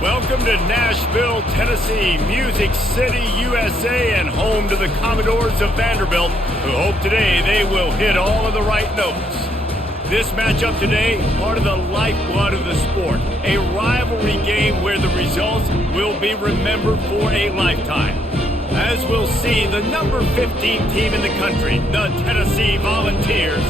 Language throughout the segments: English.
Welcome to Nashville, Tennessee, Music City, USA, and home to the Commodores of Vanderbilt, who hope today they will hit all of the right notes. This matchup today, part of the lifeblood of the sport, a rivalry game where the results will be remembered for a lifetime. As we'll see, the number 15 team in the country, the Tennessee Volunteers,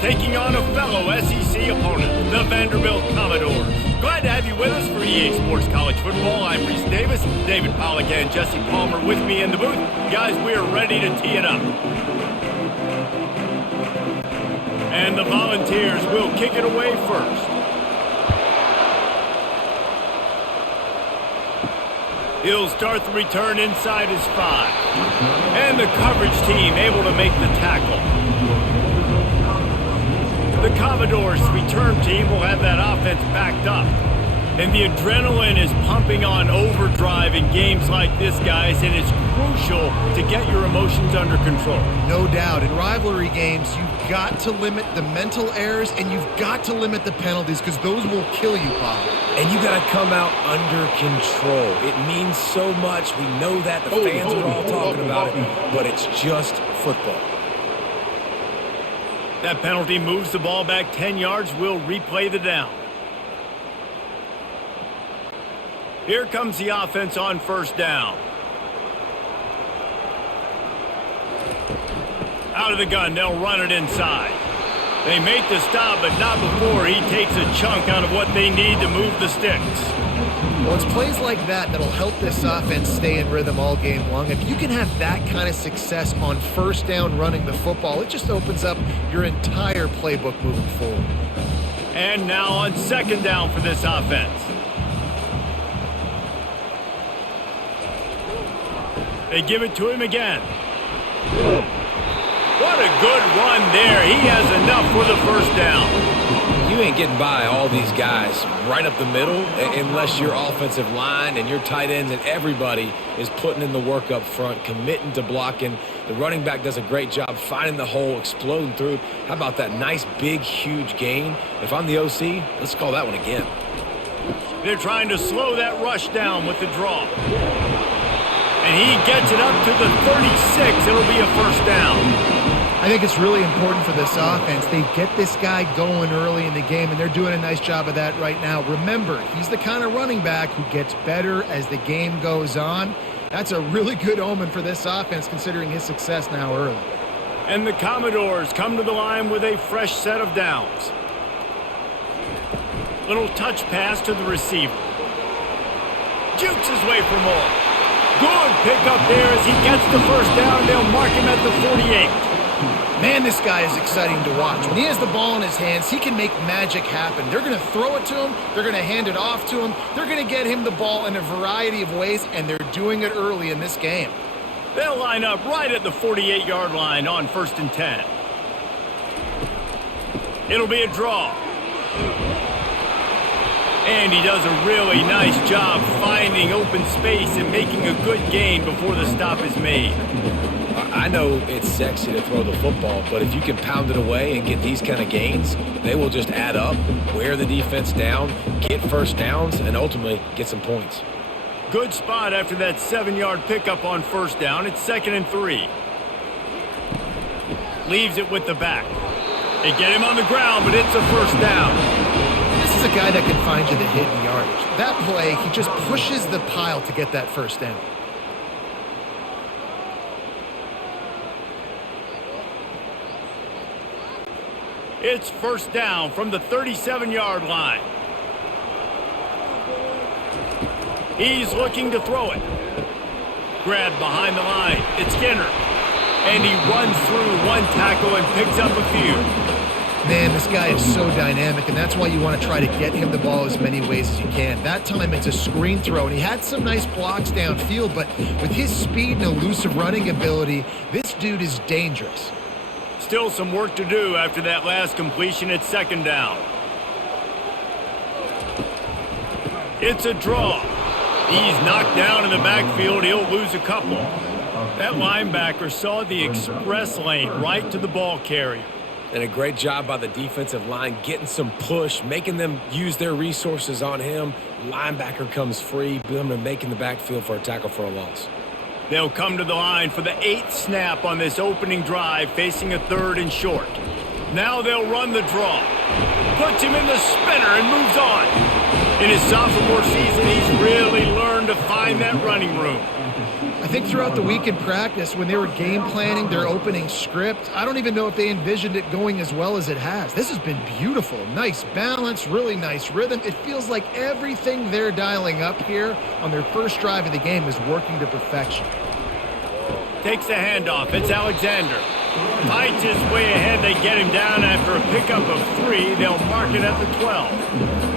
taking on a fellow SEC opponent, the Vanderbilt Commodores. Glad to have you with us for EA Sports College Football. I'm Reese Davis, David Pollack and Jesse Palmer with me in the booth. Guys, we're ready to tee it up. And the Volunteers will kick it away first. He'll start the return inside his 5. And the coverage team able to make the tackle. The Commodores' return team will have that offense backed up. And the adrenaline is pumping on overdrive in games like this, guys, and it's crucial to get your emotions under control. No doubt. In rivalry games, you've got to limit the mental errors and you've got to limit the penalties because those will kill you, Bob. And you got to come out under control. It means so much. We know that. The fans are all talking about it, but it's just football. That penalty moves the ball back 10 yards. We'll replay the down. Here comes the offense on first down. Out of the gun, they'll run it inside. They make the stop, but not before he takes a chunk out of what they need to move the sticks. Well, it's plays like that that'll help this offense stay in rhythm all game long. If you can have that kind of success on first down running the football, it just opens up your entire playbook moving forward. And now on second down for this offense. They give it to him again. What a good run there. He has enough for the first down. You ain't getting by all these guys right up the middle unless your offensive line and your tight ends and everybody is putting in the work up front, committing to blocking. The running back does a great job finding the hole, exploding through it. How about that nice, big, huge gain? If I'm the OC, let's call that one again. They're trying to slow that rush down with the draw. And he gets it up to the 36. It'll be a first down. I think it's really important for this offense. They get this guy going early in the game, and they're doing a nice job of that right now. Remember, he's the kind of running back who gets better as the game goes on. That's a really good omen for this offense, considering his success now early. And the Commodores come to the line with a fresh set of downs. Little touch pass to the receiver. Jukes his way for more. Good pickup there as he gets the first down. They'll mark him at the 48. Man, this guy is exciting to watch. When he has the ball in his hands, he can make magic happen. They're going to throw it to him. They're going to hand it off to him. They're going to get him the ball in a variety of ways, and they're doing it early in this game. They'll line up right at the 48-yard line on 1st and 10. It'll be a draw. And he does a really nice job finding open space and making a good gain before the stop is made. I know it's sexy to throw the football, but if you can pound it away and get these kind of gains, they will just add up, wear the defense down, get first downs, and ultimately get some points. Good spot after that 7-yard pickup on first down. It's 2nd and 3. Leaves it with the back. They get him on the ground, but it's a first down. This is a guy that can find you the hidden yardage. That play, he just pushes the pile to get that first down. It's first down from the 37-yard line. He's looking to throw it. Grabbed behind the line. It's Skinner. And he runs through one tackle and picks up a few. Man, this guy is so dynamic, and that's why you want to try to get him the ball as many ways as you can. That time it's a screen throw, and he had some nice blocks downfield, but with his speed and elusive running ability, this dude is dangerous. Still some work to do after that last completion at 2nd down. It's a draw. He's knocked down in the backfield. He'll lose a couple. That linebacker saw the express lane right to the ball carrier. And a great job by the defensive line getting some push, making them use their resources on him. Linebacker comes free, making the backfield for a tackle for a loss. They'll come to the line for the 8th snap on this opening drive, facing a 3rd and short. Now they'll run the draw. Puts him in the spinner and moves on. In his sophomore season, he's really learned to find that running room. I think throughout the week in practice, when they were game planning their opening script, I don't even know if they envisioned it going as well as it has. This has been beautiful. Nice balance, really nice rhythm. It feels like everything they're dialing up here on their first drive of the game is working to perfection. Takes the handoff. It's Alexander. Fights his way ahead. They get him down after a pickup of 3. They'll mark it at the 12.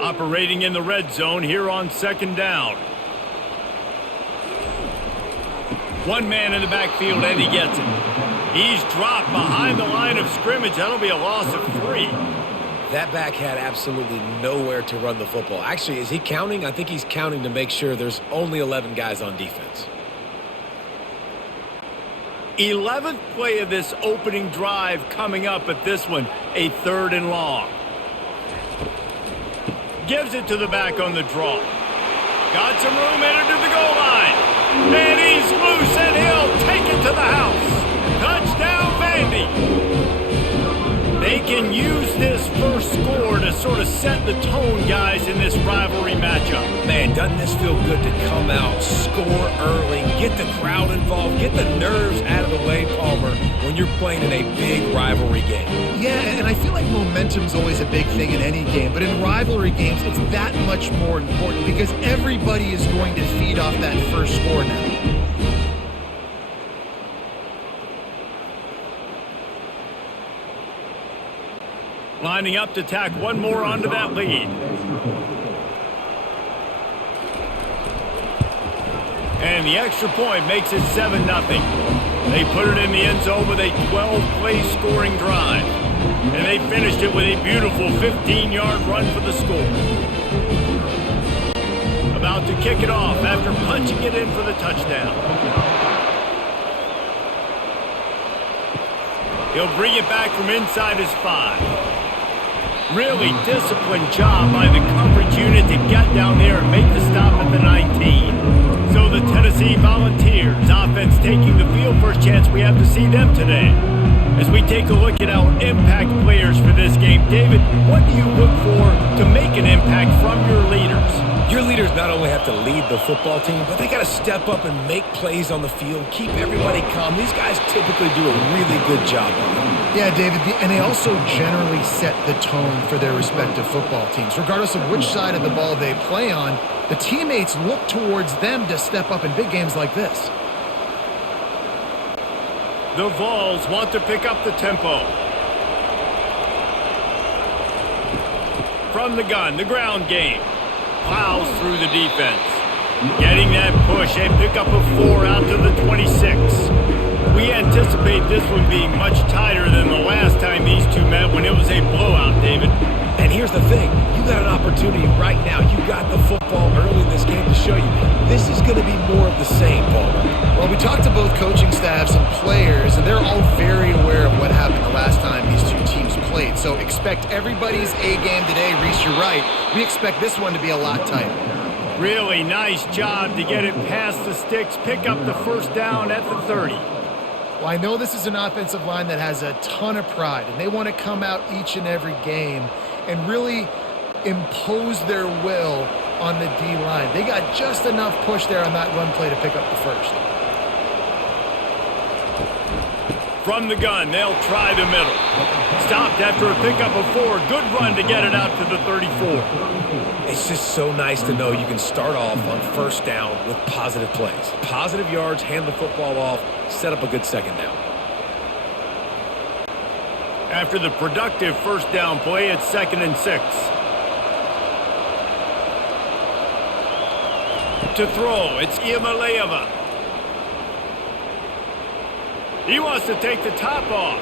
Operating in the red zone here on 2nd down. One man in the backfield, and he gets it. He's dropped behind the line of scrimmage. That'll be a loss of 3. That back had absolutely nowhere to run the football. Actually, is he counting? I think he's counting to make sure there's only 11 guys on defense. 11th play of this opening drive coming up, at this one, a 3rd and long. Gives it to the back on the draw. Got some room headed to the goal line. And he's loose, and he'll take it to the house. Touchdown, Vandy. They can use this first score to sort of set the tone, guys, in this rivalry matchup. Man, doesn't this feel good to come out, score early, get the crowd involved, get the nerves out of the way, Palmer, when you're playing in a big rivalry game? Yeah, and I feel like momentum's always a big thing in any game, but in rivalry games, it's that much more important because everybody is going to feed off that first score now. Lining up to tack one more onto that lead. And the extra point makes it 7-0. They put it in the end zone with a 12-play scoring drive. And they finished it with a beautiful 15-yard run for the score. About to kick it off after punching it in for the touchdown. He'll bring it back from inside his 5. Really disciplined job by the coverage unit to get down there and make the stop at the 19. So the Tennessee Volunteers offense taking the field. First chance we have to see them today. As we take a look at our impact players for this game, David, what do you look for to make an impact from your leaders? Your leaders not only have to lead the football team, but they got to step up and make plays on the field, keep everybody calm. These guys typically do a really good job on it. Yeah, David, and they also generally set the tone for their respective football teams. Regardless of which side of the ball they play on, the teammates look towards them to step up in big games like this. The Vols want to pick up the tempo. From the gun, the ground game. Plows through the defense. Getting that push, a pickup of 4 out to the 26. We anticipate this one being much tighter than the last time these two met when it was a blowout, David. And here's the thing. You got an opportunity right now. You got the football early in this game to show you. This is going to be more of the same, Palmer. Well, we talked to both coaching staffs and players, and they're all very aware of what happened the last time these two teams played. So expect everybody's A game today. Reese, you're right. We expect this one to be a lot tighter. Really nice job to get it past the sticks, pick up the first down at the 30. Well, I know this is an offensive line that has a ton of pride, and they want to come out each and every game and really impose their will on the D-line. They got just enough push there on that run play to pick up the first. From the gun, they'll try the middle. Stopped after a pickup of 4. Good run to get it out to the 34. It's just so nice to know you can start off on first down with positive plays. Positive yards, hand the football off, set up a good second down. After the productive first down play, it's 2nd and 6. To throw, it's Iamaleava. He wants to take the top off.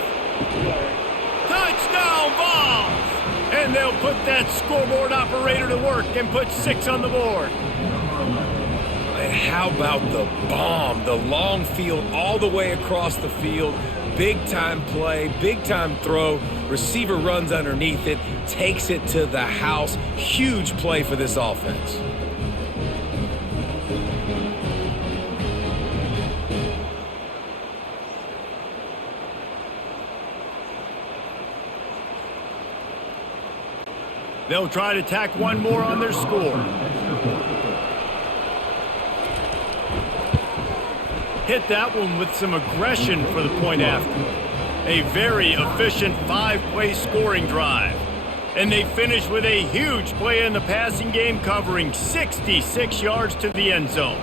Touchdown, Vols! And they'll put that scoreboard operator to work and put 6 on the board. And how about the bomb? The long field all the way across the field. Big-time play, big-time throw. Receiver runs underneath it, takes it to the house. Huge play for this offense. They'll try to tack one more on their score. Hit that one with some aggression for the point after. A very efficient 5-play scoring drive. And they finish with a huge play in the passing game, covering 66 yards to the end zone.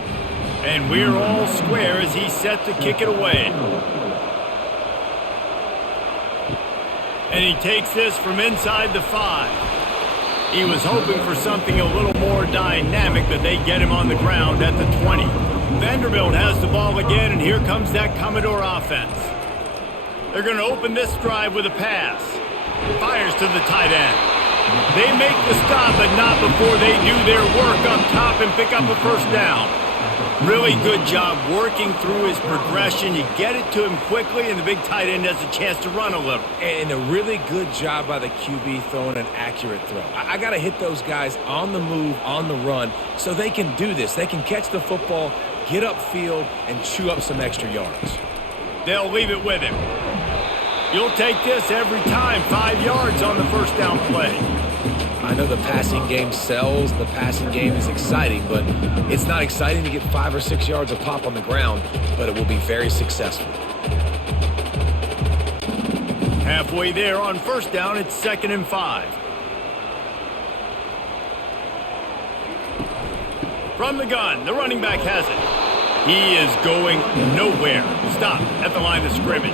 And we're all square as he's set to kick it away. And he takes this from inside the 5. He was hoping for something a little more dynamic, but they get him on the ground at the 20. Vanderbilt has the ball again, and here comes that Commodore offense. They're going to open this drive with a pass. Fires to the tight end. They make the stop, but not before they do their work up top and pick up a first down. Really good job working through his progression. You get it to him quickly, and the big tight end has a chance to run a little. And a really good job by the QB throwing an accurate throw. I got to hit those guys on the move, on the run, so they can do this. They can catch the football, get upfield, and chew up some extra yards. They'll leave it with him. You'll take this every time. 5 yards on the first down play. I know the passing game sells, the passing game is exciting, but it's not exciting to get 5 or 6 yards of pop on the ground, but it will be very successful. Halfway there on first down, it's 2nd and 5. From the gun, the running back has it. He is going nowhere. Stop at the line of scrimmage.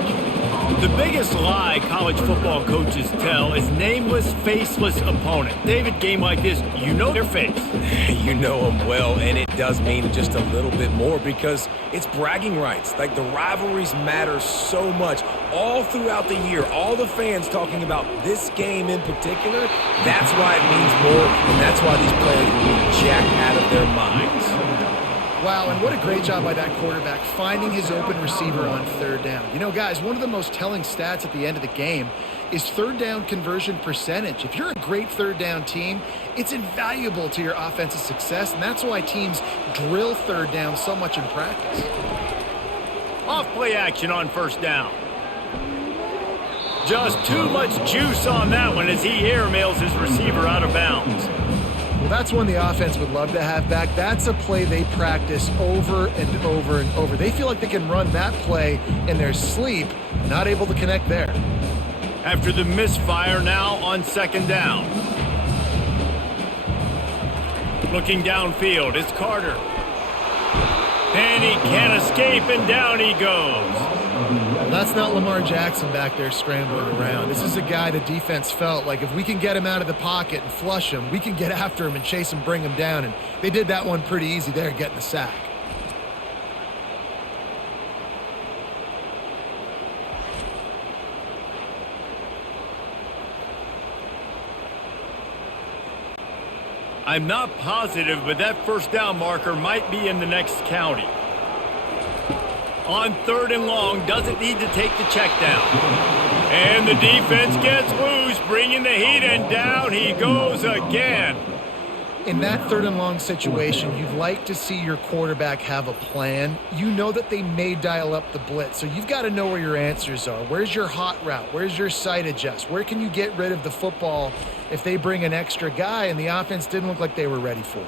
The biggest lie college football coaches tell is nameless, faceless opponent. David, game like this, you know their face. You know them well, and it does mean just a little bit more because it's bragging rights. Like, the rivalries matter so much all throughout the year. All the fans talking about this game in particular, that's why it means more, and that's why these players will be jacked out of their minds. Wow, and what a great job by that quarterback finding his open receiver on 3rd down. You know, guys, one of the most telling stats at the end of the game is 3rd down conversion percentage. If you're a great 3rd down team, it's invaluable to your offensive success, and that's why teams drill 3rd down so much in practice. Off-play action on first down. Just too much juice on that one as he airmails his receiver out of bounds. Well, that's one the offense would love to have back. That's a play they practice over and over and over. They feel like they can run that play in their sleep, not able to connect there. After the misfire, now on 2nd down. Looking downfield, it's Carter. And he can't escape, and down he goes. That's not Lamar Jackson back there scrambling around. This is a guy the defense felt like if we can get him out of the pocket and flush him, we can get after him and chase him, bring him down. And they did that one pretty easy there, getting the sack. I'm not positive, but that first down marker might be in the next county. On 3rd and long, doesn't need to take the check down. And the defense gets loose, bringing the heat, and down he goes again. In that 3rd and long situation, you'd like to see your quarterback have a plan. You know that they may dial up the blitz, so you've got to know where your answers are. Where's your hot route? Where's your sight adjust? Where can you get rid of the football if they bring an extra guy and the offense didn't look like they were ready for it?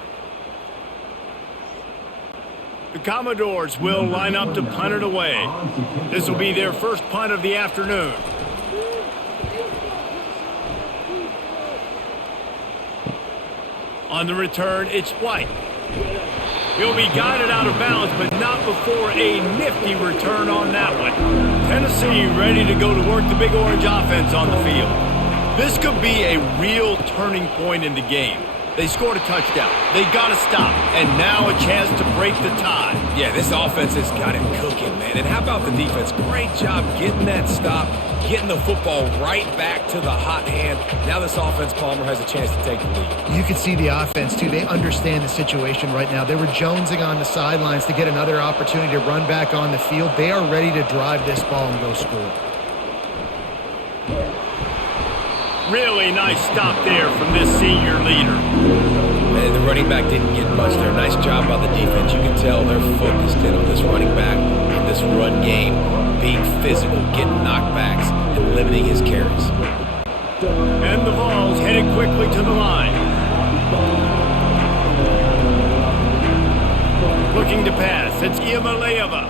The Commodores will line up to punt it away. This will be their first punt of the afternoon. On the return, it's White. He'll be guided out of bounds, but not before a nifty return on that one. Tennessee ready to go to work the Big Orange offense on the field. This could be a real turning point in the game. They scored a touchdown. They got to stop, and now a chance to break the tie. Yeah, this offense has got him cooking. clicking, man. And how about the defense? Great job getting that stop, getting the football right back to the hot hand. Now this offense, Palmer, has a chance to take the lead. You can see the offense, too. They understand the situation right now. They were jonesing on the sidelines to get another opportunity to run back on the field. They are ready to drive this ball and go score. Really nice stop there from this senior leader. And the running back didn't get much there. Nice job by the defense. You can tell they're focused in on this running back, on this run game, being physical, getting knockbacks, and limiting his carries. And the ball's headed quickly to the line. Looking to pass. It's Iamaleava.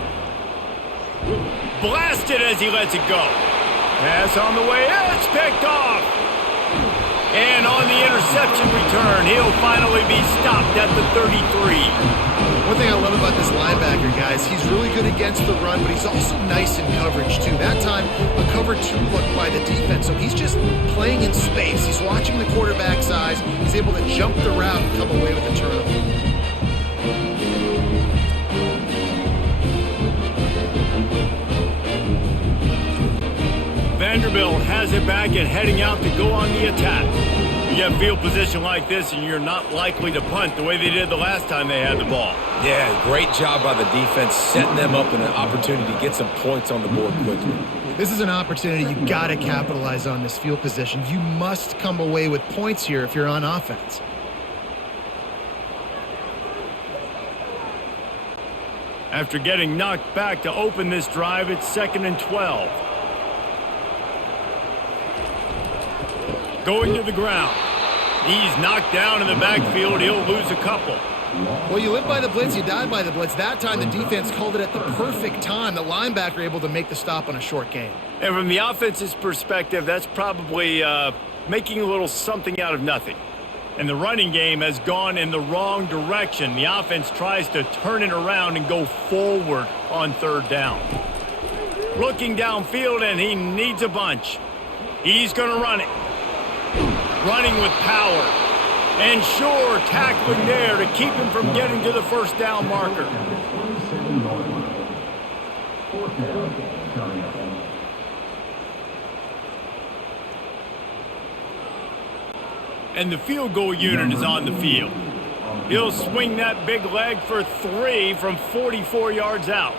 Blasted as he lets it go. Pass on the way. It's picked off. And on the interception return, he'll finally be stopped at the 33. One thing I love about this linebacker, guys, he's really good against the run, but he's also nice in coverage, too. That time, a cover 2 look by the defense, so he's just playing in space. He's watching the quarterback's eyes. He's able to jump the route and come away with a turnover. Vanderbilt has it back and heading out to go on the attack. You get field position like this and you're not likely to punt the way they did the last time they had the ball. Yeah, great job by the defense, setting them up in an opportunity to get some points on the board quickly. This is an opportunity you got to capitalize on this field position. You must come away with points here if you're on offense. After getting knocked back to open this drive, it's 2nd and 12. Going to the ground. He's knocked down in the backfield. He'll lose a couple. Well, you live by the blitz, you die by the blitz. That time, the defense called it at the perfect time. The linebacker able to make the stop on a short gain. And from the offense's perspective, that's probably making a little something out of nothing. And the running game has gone in the wrong direction. The offense tries to turn it around and go forward on 3rd down. Looking downfield, and he needs a bunch. He's going to run it. Running with power. And sure, tackling there to keep him from getting to the 1st down marker. And the field goal unit is on the field. He'll swing that big leg for 3 from 44 yards out.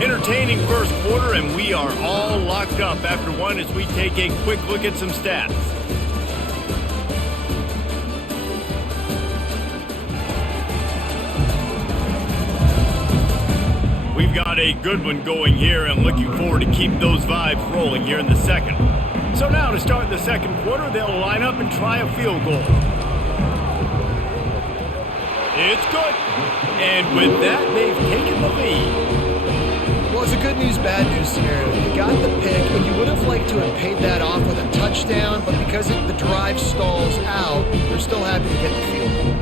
Entertaining first quarter, and we are all locked up after one as we take a quick look at some stats. We've got a good one going here and looking forward to keep those vibes rolling here in the second. So now to start the second quarter, they'll line up and try a field goal. It's good. And with that, they've taken the lead. Well, it's a good news, bad news scenario. You got the pick, but you would have liked to have paid that off with a touchdown, but because the drive stalls out, they're still happy to get the field goal.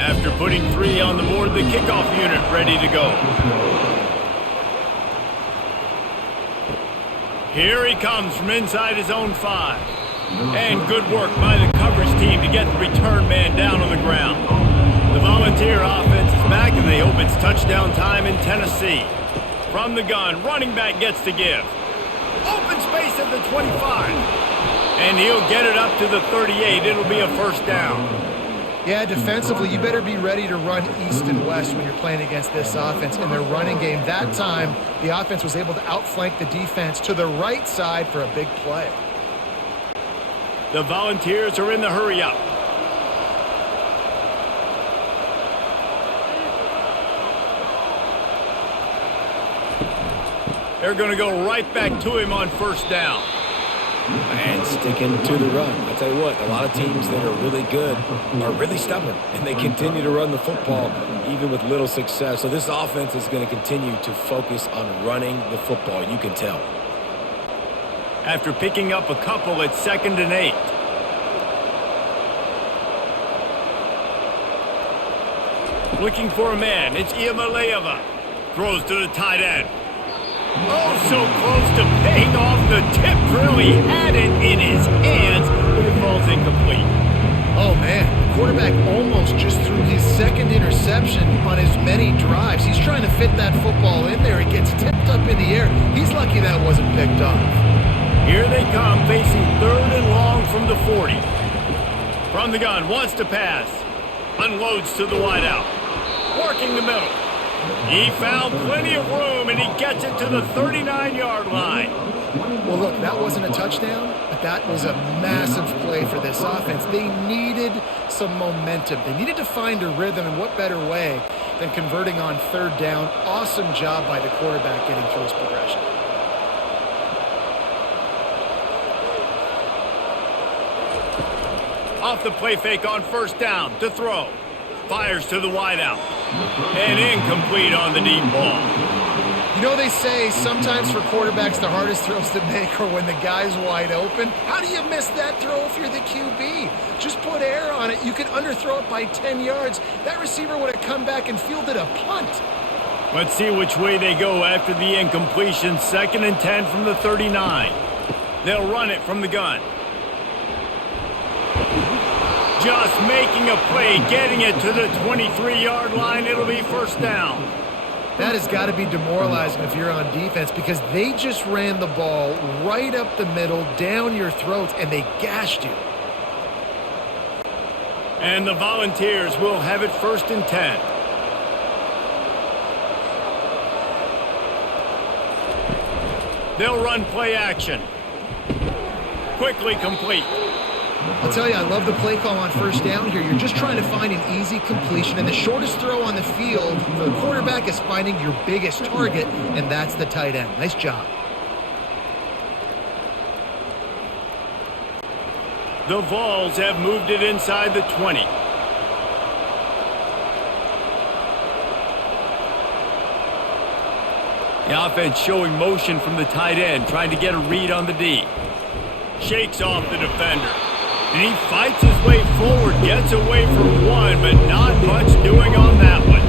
After putting 3 on the board, the kickoff unit ready to go. Here he comes from inside his own 5. And good work by the coverage team to get the return man down on the ground. The Volunteer offense is back, and they hope it's touchdown time in Tennessee. From the gun, running back gets to give. Open space at the 25. And he'll get it up to the 38. It'll be a 1st down. Yeah, defensively, you better be ready to run east and west when you're playing against this offense in their running game. That time, the offense was able to outflank the defense to the right side for a big play. The Volunteers are in the hurry-up. They're going to go right back to him on 1st down. And sticking to the run. I'll tell you what, a lot of teams that are really good are really stubborn, and they continue to run the football even with little success. So this offense is going to continue to focus on running the football. You can tell. After picking up a couple, it's 2nd and 8. Looking for a man. It's Iamaleava. Throws to the tight end. Oh, so close to paying off the tip drill. He had it in his hands, but it falls incomplete. Oh, man. The quarterback almost just threw his second interception on as many drives. He's trying to fit that football in there. It gets tipped up in the air. He's lucky that wasn't picked off. Here they come, facing 3rd and long from the 40. From the gun, wants to pass. Unloads to the wideout. Working the middle. He found plenty of room, and he gets it to the 39-yard line. Well, look, that wasn't a touchdown, but that was a massive play for this offense. They needed some momentum. They needed to find a rhythm, and what better way than converting on 3rd down. Awesome job by the quarterback getting through his progression. Off the play fake on 1st down to throw. Fires to the wideout. And incomplete on the deep ball. You know, they say sometimes for quarterbacks the hardest throws to make are when the guy's wide open. How do you miss that throw if you're the QB? Just put air on it. You could underthrow it by 10 yards. That receiver would have come back and fielded a punt. Let's see which way they go after the incompletion. 2nd and 10 from the 39. They'll run it from the gun. Just making a play, getting it to the 23-yard line. It'll be 1st down. That has got to be demoralizing if you're on defense because they just ran the ball right up the middle, down your throats, and they gashed you. And the Volunteers will have it 1st and 10. They'll run play action. Quickly complete. I'll tell you, I love the play call on 1st down here. You're just trying to find an easy completion, and the shortest throw on the field for the quarterback is finding your biggest target, and that's the tight end. Nice job. The Vols have moved it inside the 20. The offense showing motion from the tight end, trying to get a read on the D. Shakes off the defender. And he fights his way forward, gets away from one, but not much doing on that one.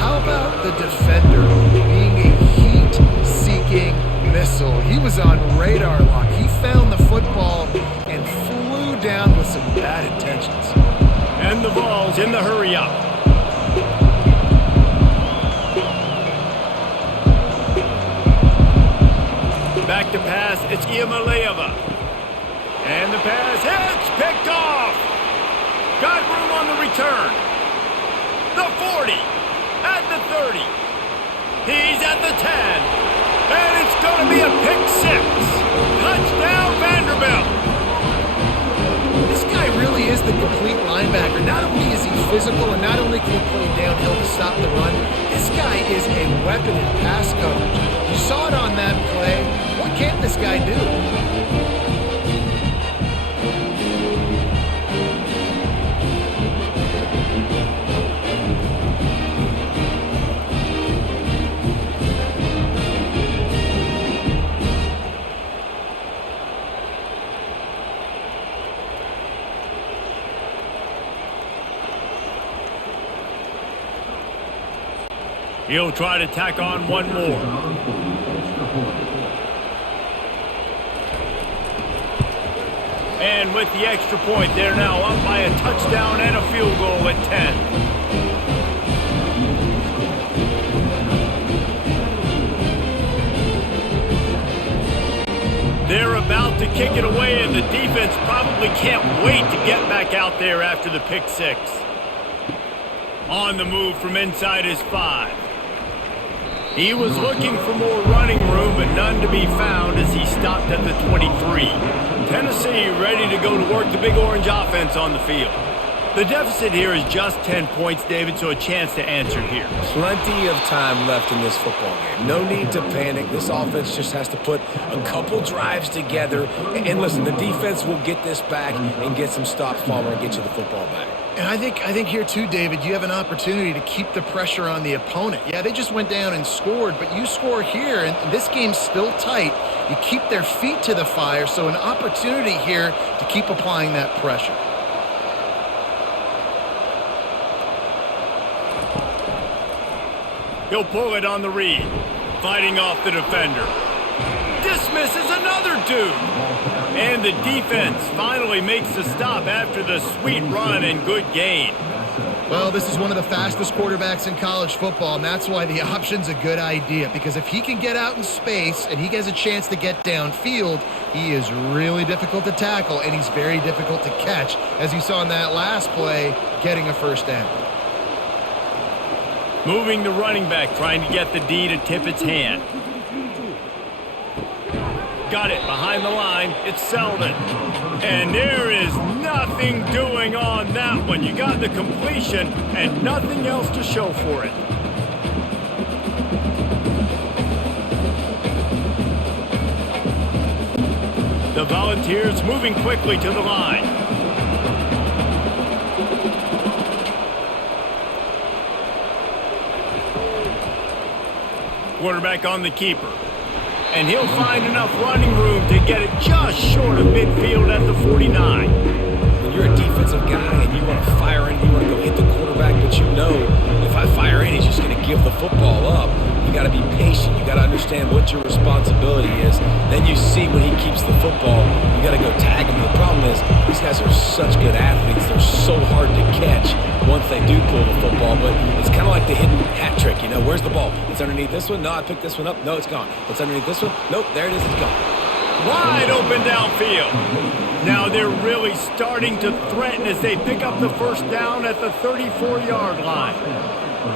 How about the defender being a heat-seeking missile? He was on radar lock. He found the football and flew down with some bad intentions. And the Vols in the hurry up. Back to pass, it's Iamaleava. And the pass hits, picked off. Got room on the return. The 40, at the 30. He's at the 10. And it's going to be a pick 6. Touchdown, Vanderbilt. This guy really is the complete linebacker. Not only is he physical and not only can he play downhill to stop the run, this guy is a weapon in pass coverage. You saw it on that play. What can't this guy do? He'll try to tack on one more. And with the extra point, they're now up by a touchdown and a field goal at 10. They're about to kick it away, and the defense probably can't wait to get back out there after the pick 6. On the move from inside his 5. He was looking for more running room, but none to be found as he stopped at the 23. Tennessee ready to go to work the Big Orange offense on the field. The deficit here is just 10 points, David, so a chance to answer here. Plenty of time left in this football game. No need to panic. This offense just has to put a couple drives together. And listen, the defense will get this back and get some stops, Palmer, and get you the football back. And I think here too, David, you have an opportunity to keep the pressure on the opponent. Yeah, they just went down and scored, but you score here, and this game's still tight. You keep their feet to the fire, so an opportunity here to keep applying that pressure. He'll pull it on the read. Fighting off the defender. Dismisses another dude. And the defense finally makes the stop after the sweet run and good gain. Well, this is one of the fastest quarterbacks in college football, and that's why the option's a good idea. Because if he can get out in space and he has a chance to get downfield, he is really difficult to tackle, and he's very difficult to catch, as you saw in that last play, getting a first down. Moving the running back, trying to get the D to tip its hand. Got it behind the line. It's Selden. And there is nothing doing on that one. You got the completion and nothing else to show for it. The Volunteers moving quickly to the line. Quarterback on the keeper. And he'll find enough running room to get it just short of midfield at the 49. When you're a defensive guy and you want to fire in, you want to go hit the quarterback, but you know if I fire in, he's just going to give the football up. You got to be patient. You got to understand what your responsibility is. Then you see when he keeps the football, you got to go tag him. The problem is these guys are such good athletes. They're so hard to catch once they do pull the football, but it's kind of like the hidden hat trick. You know, where's the ball? It's underneath this one. No, I picked this one up. No, it's gone. It's underneath this one. Nope, there it is. It's gone. Wide open downfield. Now they're really starting to threaten as they pick up the first down at the 34-yard line.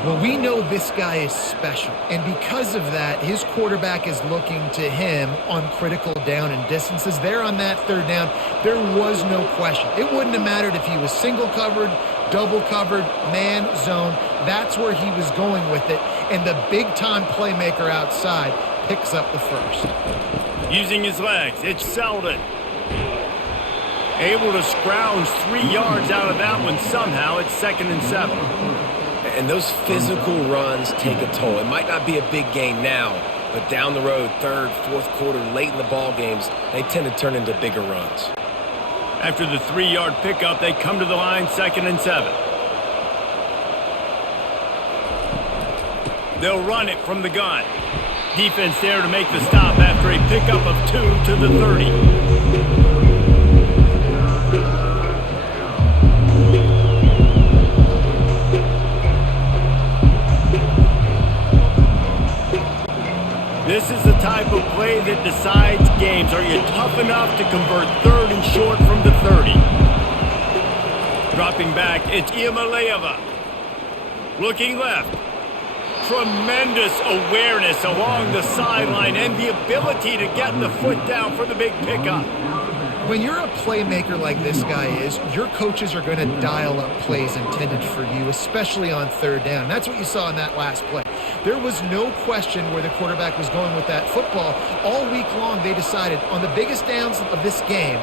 Well, we know this guy is special, and because of that, his quarterback is looking to him on critical down and distances. There on that third down, there was no question. It wouldn't have mattered if he was single covered, double covered, man, zone. That's where he was going with it, and the big-time playmaker outside picks up the first. Using his legs, it's Selden. Able to scrounge 3 yards out of that one somehow. It's 2nd and 7. And those physical runs take a toll. It might not be a big gain now, but down the road, third, fourth quarter, late in the ball games, they tend to turn into bigger runs. After the 3-yard pickup, they come to the line, 2nd and 7. They'll run it from the gun. Defense there to make the stop after a pickup of 2 to the 30. This is the type of play that decides games. Are you tough enough to convert 3rd and short from the 30? Dropping back, it's Iamaleava. Looking left. Tremendous awareness along the sideline and the ability to get the foot down for the big pickup. When you're a playmaker like this guy is, your coaches are going to dial up plays intended for you, especially on third down. That's what you saw in that last play. There was no question where the quarterback was going with that football. All week long, they decided on the biggest downs of this game,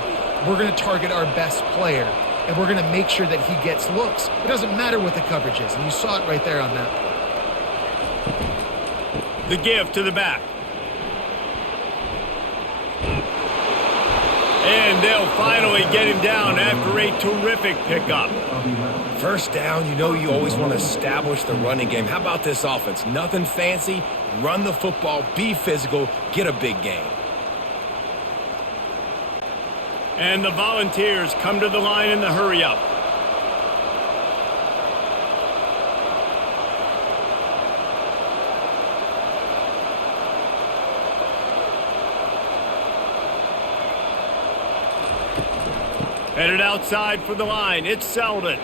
we're going to target our best player, and we're going to make sure that he gets looks. It doesn't matter what the coverage is, and you saw it right there on that play. The give to the back. And they'll finally get him down after a terrific pickup. First down, you know you always want to establish the running game. How about this offense? Nothing fancy. Run the football, be physical, get a big gain. And the Volunteers come to the line in the hurry-up. Headed outside for the line, it's Selden.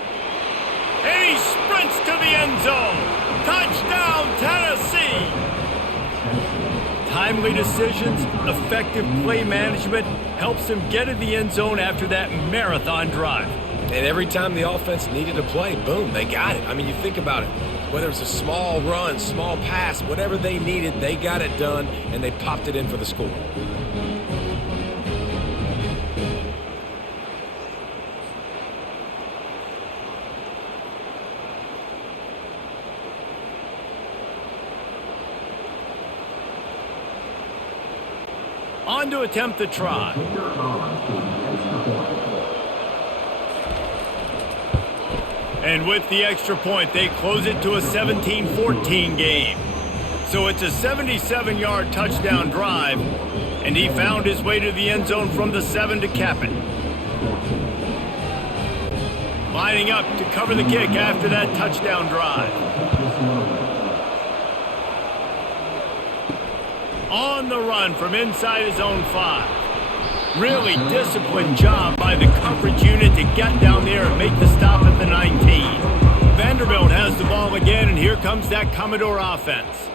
And he sprints to the end zone. Touchdown, Tennessee! Timely decisions, effective play management helps him get in the end zone after that marathon drive. And every time the offense needed a play, boom, they got it. I mean, you think about it. Whether it was a small run, small pass, whatever they needed, they got it done, and they popped it in for the score. On to attempt the try. And with the extra point, they close it to a 17-14 game. So it's a 77-yard touchdown drive, and he found his way to the end zone from the 7 to cap it. Lining up to cover the kick after that touchdown drive. On the run from inside his own 5. Really disciplined job by the coverage unit to get down there and make the stop at the 19. Vanderbilt has the ball again, and here comes that Commodore offense.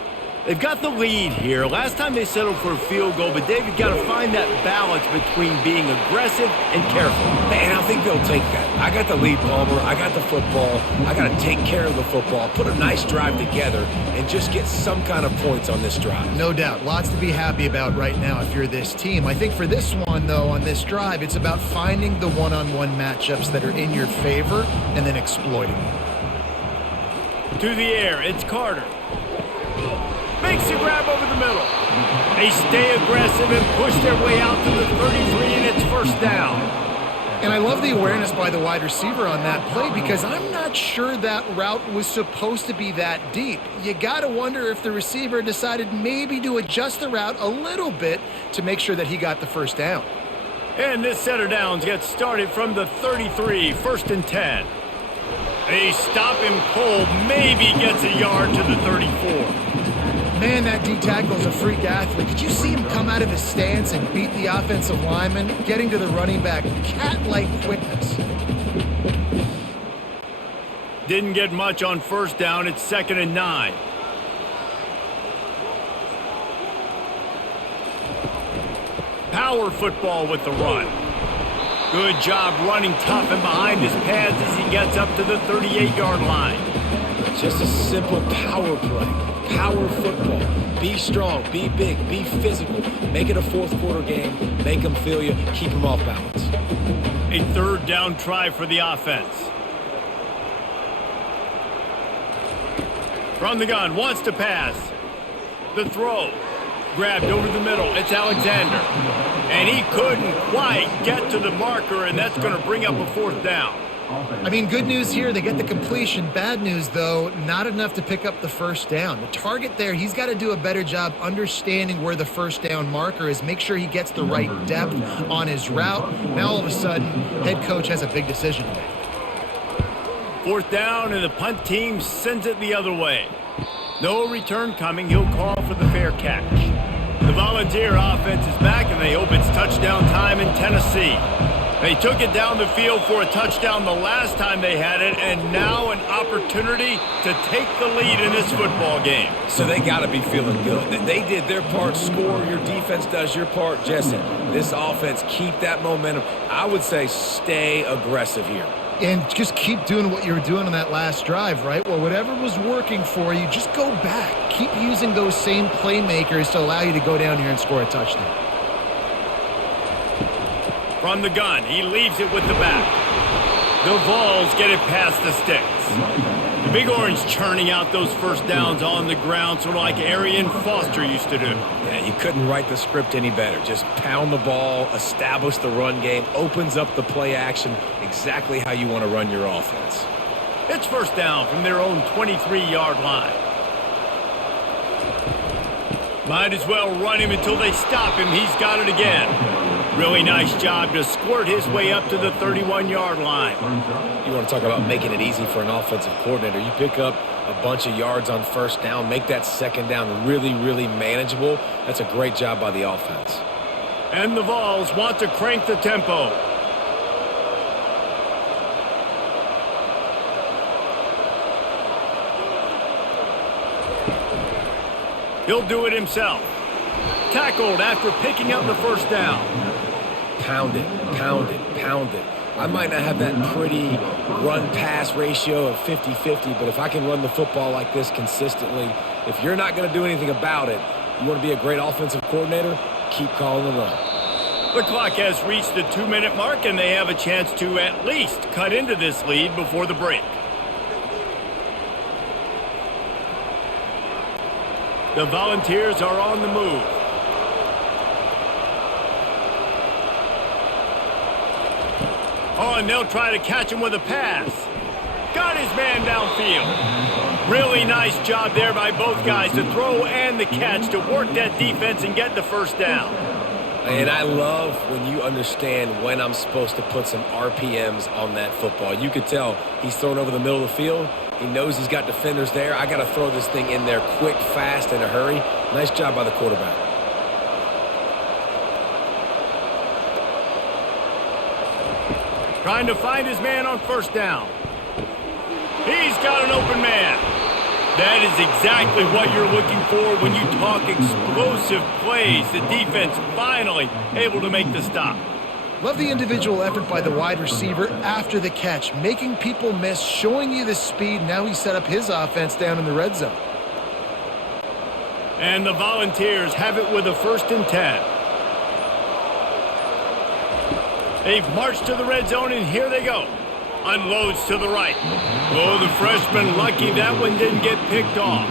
They've got the lead here. Last time they settled for a field goal, but David got to find that balance between being aggressive and careful. And I think they'll take that. I got the lead, Palmer. I got the football. I got to take care of the football, put a nice drive together, and just get some kind of points on this drive. No doubt. Lots to be happy about right now if you're this team. I think for this one, though, on this drive, it's about finding the one-on-one matchups that are in your favor and then exploiting them. To the air, it's Carter. Makes a grab over the middle. They stay aggressive and push their way out to the 33, and it's first down. And I love the awareness by the wide receiver on that play because I'm not sure that route was supposed to be that deep. You got to wonder if the receiver decided maybe to adjust the route a little bit to make sure that he got the first down. And this set of downs gets started from the 33, first and 10. They stop him cold, maybe gets a yard to the 34. Man, that D-tackle is a freak athlete. Did you see him come out of his stance and beat the offensive lineman, getting to the running back? Cat-like quickness. Didn't get much on first down. It's 2nd and 9. Power football with the run. Good job running tough and behind his pads as he gets up to the 38-yard line. Just a simple power play. Power football. Be strong, be big, be physical. Make it a fourth quarter game. Make them feel you. Keep them off balance. A 3rd down try for the offense. From the gun, wants to pass. The throw. Grabbed over the middle. It's Alexander. And he couldn't quite get to the marker, and that's going to bring up a 4th down. I mean, good news here, they get the completion. Bad news, though, not enough to pick up the first down. The target there, he's got to do a better job understanding where the first down marker is, make sure he gets the right depth on his route. Now, all of a sudden, head coach has a big decision to make. 4th down, and the punt team sends it the other way. No return coming. He'll call for the fair catch. The Volunteer offense is back, and they hope it's touchdown time in Tennessee. They took it down the field for a touchdown the last time they had it, and now an opportunity to take the lead in this football game. So they got to be feeling good. They did their part, score. Your defense does your part. Jesse, this offense, keep that momentum. I would say stay aggressive here. And just keep doing what you were doing on that last drive, right? Well, whatever was working for you, just go back. Keep using those same playmakers to allow you to go down here and score a touchdown. From the gun, he leaves it with the back. The Vols get it past the sticks. The Big Orange churning out those first downs on the ground, sort of like Arian Foster used to do. Yeah, you couldn't write the script any better. Just pound the ball, establish the run game, opens up the play action, exactly how you want to run your offense. It's first down from their own 23-yard line. Might as well run him until they stop him. He's got it again. Really nice job to squirt his way up to the 31-yard line. You want to talk about making it easy for an offensive coordinator. You pick up a bunch of yards on first down, make that second down really, really manageable. That's a great job by the offense. And the Vols want to crank the tempo. He'll do it himself. Tackled after picking up the first down. Pound it, pound it, pound it. I might not have that pretty run-pass ratio of 50-50, but if I can run the football like this consistently, if you're not going to do anything about it, you want to be a great offensive coordinator, keep calling the run. The clock has reached the 2-minute mark, and they have a chance to at least cut into this lead before the break. The Volunteers are on the move. Oh, and they'll try to catch him with a pass. Got his man downfield. Really nice job there by both guys, the throw and the catch, to work that defense and get the first down. And I love when you understand when I'm supposed to put some RPMs on that football. You could tell he's thrown over the middle of the field. He knows he's got defenders there. I got to throw this thing in there quick, fast, in a hurry. Nice job by the quarterback. Trying to find his man on first down. He's got an open man. That is exactly what you're looking for when you talk explosive plays. The defense finally able to make the stop. Love the individual effort by the wide receiver after the catch, making people miss, showing you the speed. Now he set up his offense down in the red zone. And the Volunteers have it with a 1st and 10. They've marched to the red zone, and here they go. Unloads to the right. Oh, the freshman lucky that one didn't get picked off.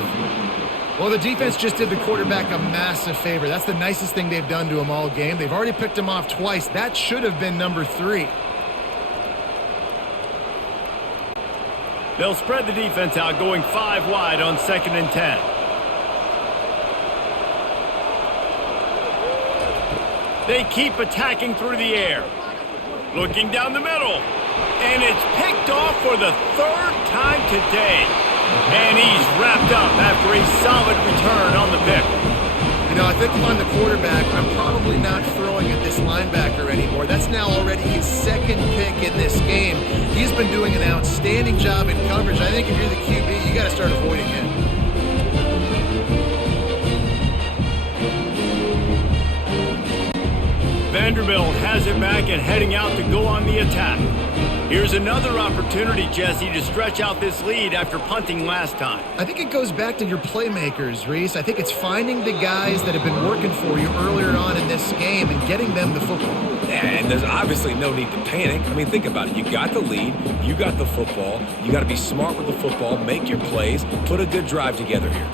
Well, the defense just did the quarterback a massive favor. That's the nicest thing they've done to him all game. They've already picked him off twice. That should have been number 3. They'll spread the defense out, going 5 wide on 2nd and 10. They keep attacking through the air. Looking down the middle. And it's picked off for the 3rd time today. And he's wrapped up after a solid return on the pick. You know, I think if I'm the quarterback, I'm probably not throwing at this linebacker anymore. That's now already his 2nd pick in this game. He's been doing an outstanding job in coverage. I think if you're the QB, you got to start avoiding him. Vanderbilt has it back and heading out to go on the attack. Here's another opportunity, Jesse, to stretch out this lead after punting last time. I think it goes back to your playmakers, Reese. I think it's finding the guys that have been working for you earlier on in this game and getting them the football. Yeah, and there's obviously no need to panic. I mean, think about it. You got the lead. You got the football. You got to be smart with the football, make your plays, put a good drive together here.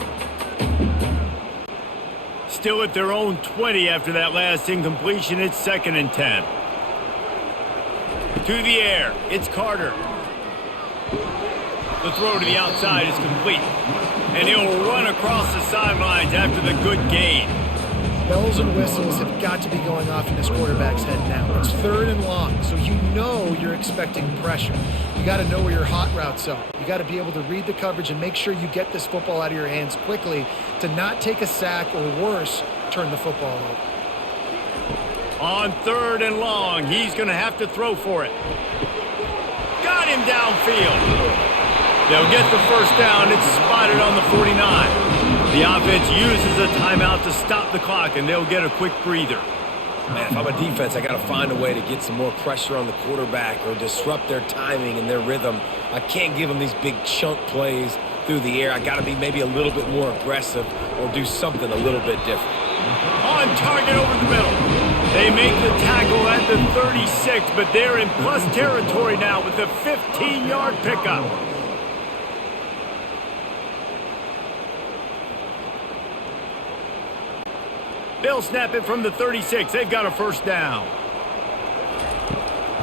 Still at their own 20 after that last incompletion. It's 2nd and 10. To the air, it's Carter. The throw to the outside is complete. And he'll run across the sidelines after the good gain. Bells and whistles have got to be going off in this quarterback's head now. It's 3rd and long, so you know you're expecting pressure. You got to know where your hot routes are. You got to be able to read the coverage and make sure you get this football out of your hands quickly to not take a sack or worse, turn the football over. On 3rd and long, he's going to have to throw for it. Got him downfield. They'll get the first down. It's spotted on the 49. The offense uses a timeout to stop the clock, and they'll get a quick breather. Man, if I'm a defense, I got to find a way to get some more pressure on the quarterback or disrupt their timing and their rhythm. I can't give them these big chunk plays through the air. I got to be maybe a little bit more aggressive or do something a little bit different. On target over the middle. They make the tackle at the 36, but they're in plus territory now with the 15-yard pickup. They'll snap it from the 36. They've got a first down.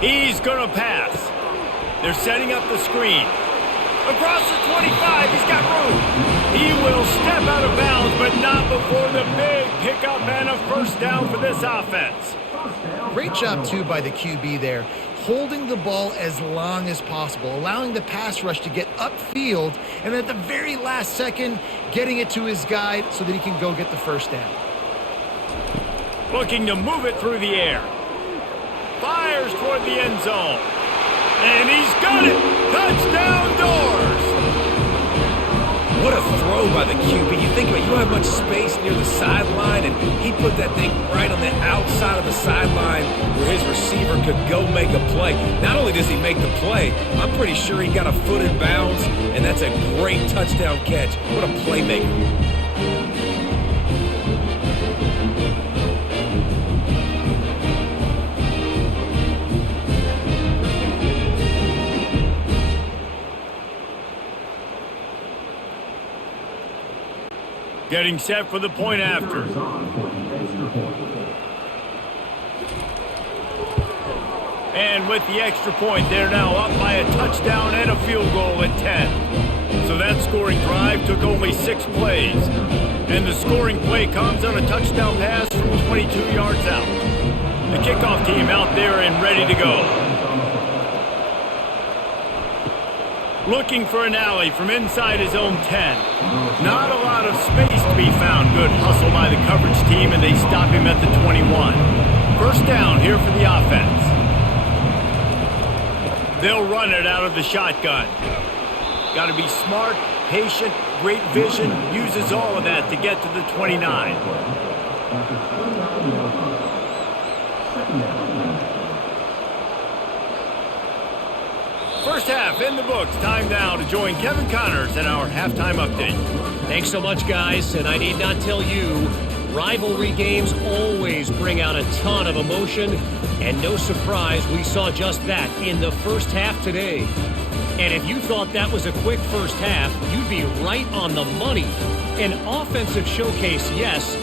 He's going to pass. They're setting up the screen. Across the 25, he's got room. He will step out of bounds, but not before the big pickup and a first down for this offense. Great job, too, by the QB there, holding the ball as long as possible, allowing the pass rush to get upfield, and at the very last second, getting it to his guy so that he can go get the first down. Looking to move it through the air. Fires toward the end zone. And he's got it! Touchdown Doors! What a throw by the QB. You think about it, you don't have much space near the sideline, and he put that thing right on the outside of the sideline where his receiver could go make a play. Not only does he make the play, I'm pretty sure he got a foot in bounds, and that's a great touchdown catch. What a playmaker. Getting set for the point after. And with the extra point, they're now up by a touchdown and a field goal at 10. So that scoring drive took only 6 plays. And the scoring play comes on a touchdown pass from 22 yards out. The kickoff team out there and ready to go. Looking for an alley from inside his own 10. Not a lot of space to be found. Good hustle by the coverage team, and they stop him at the 21. First down here for the offense. They'll run it out of the shotgun. Got to be smart, patient, great vision. Uses all of that to get to the 29. First half in the books. Time now to join Kevin Connors in our halftime update. Thanks so much, guys. And I need not tell you, rivalry games always bring out a ton of emotion. And no surprise, we saw just that in the first half today. And if you thought that was a quick first half, you'd be right on the money. An offensive showcase, yes,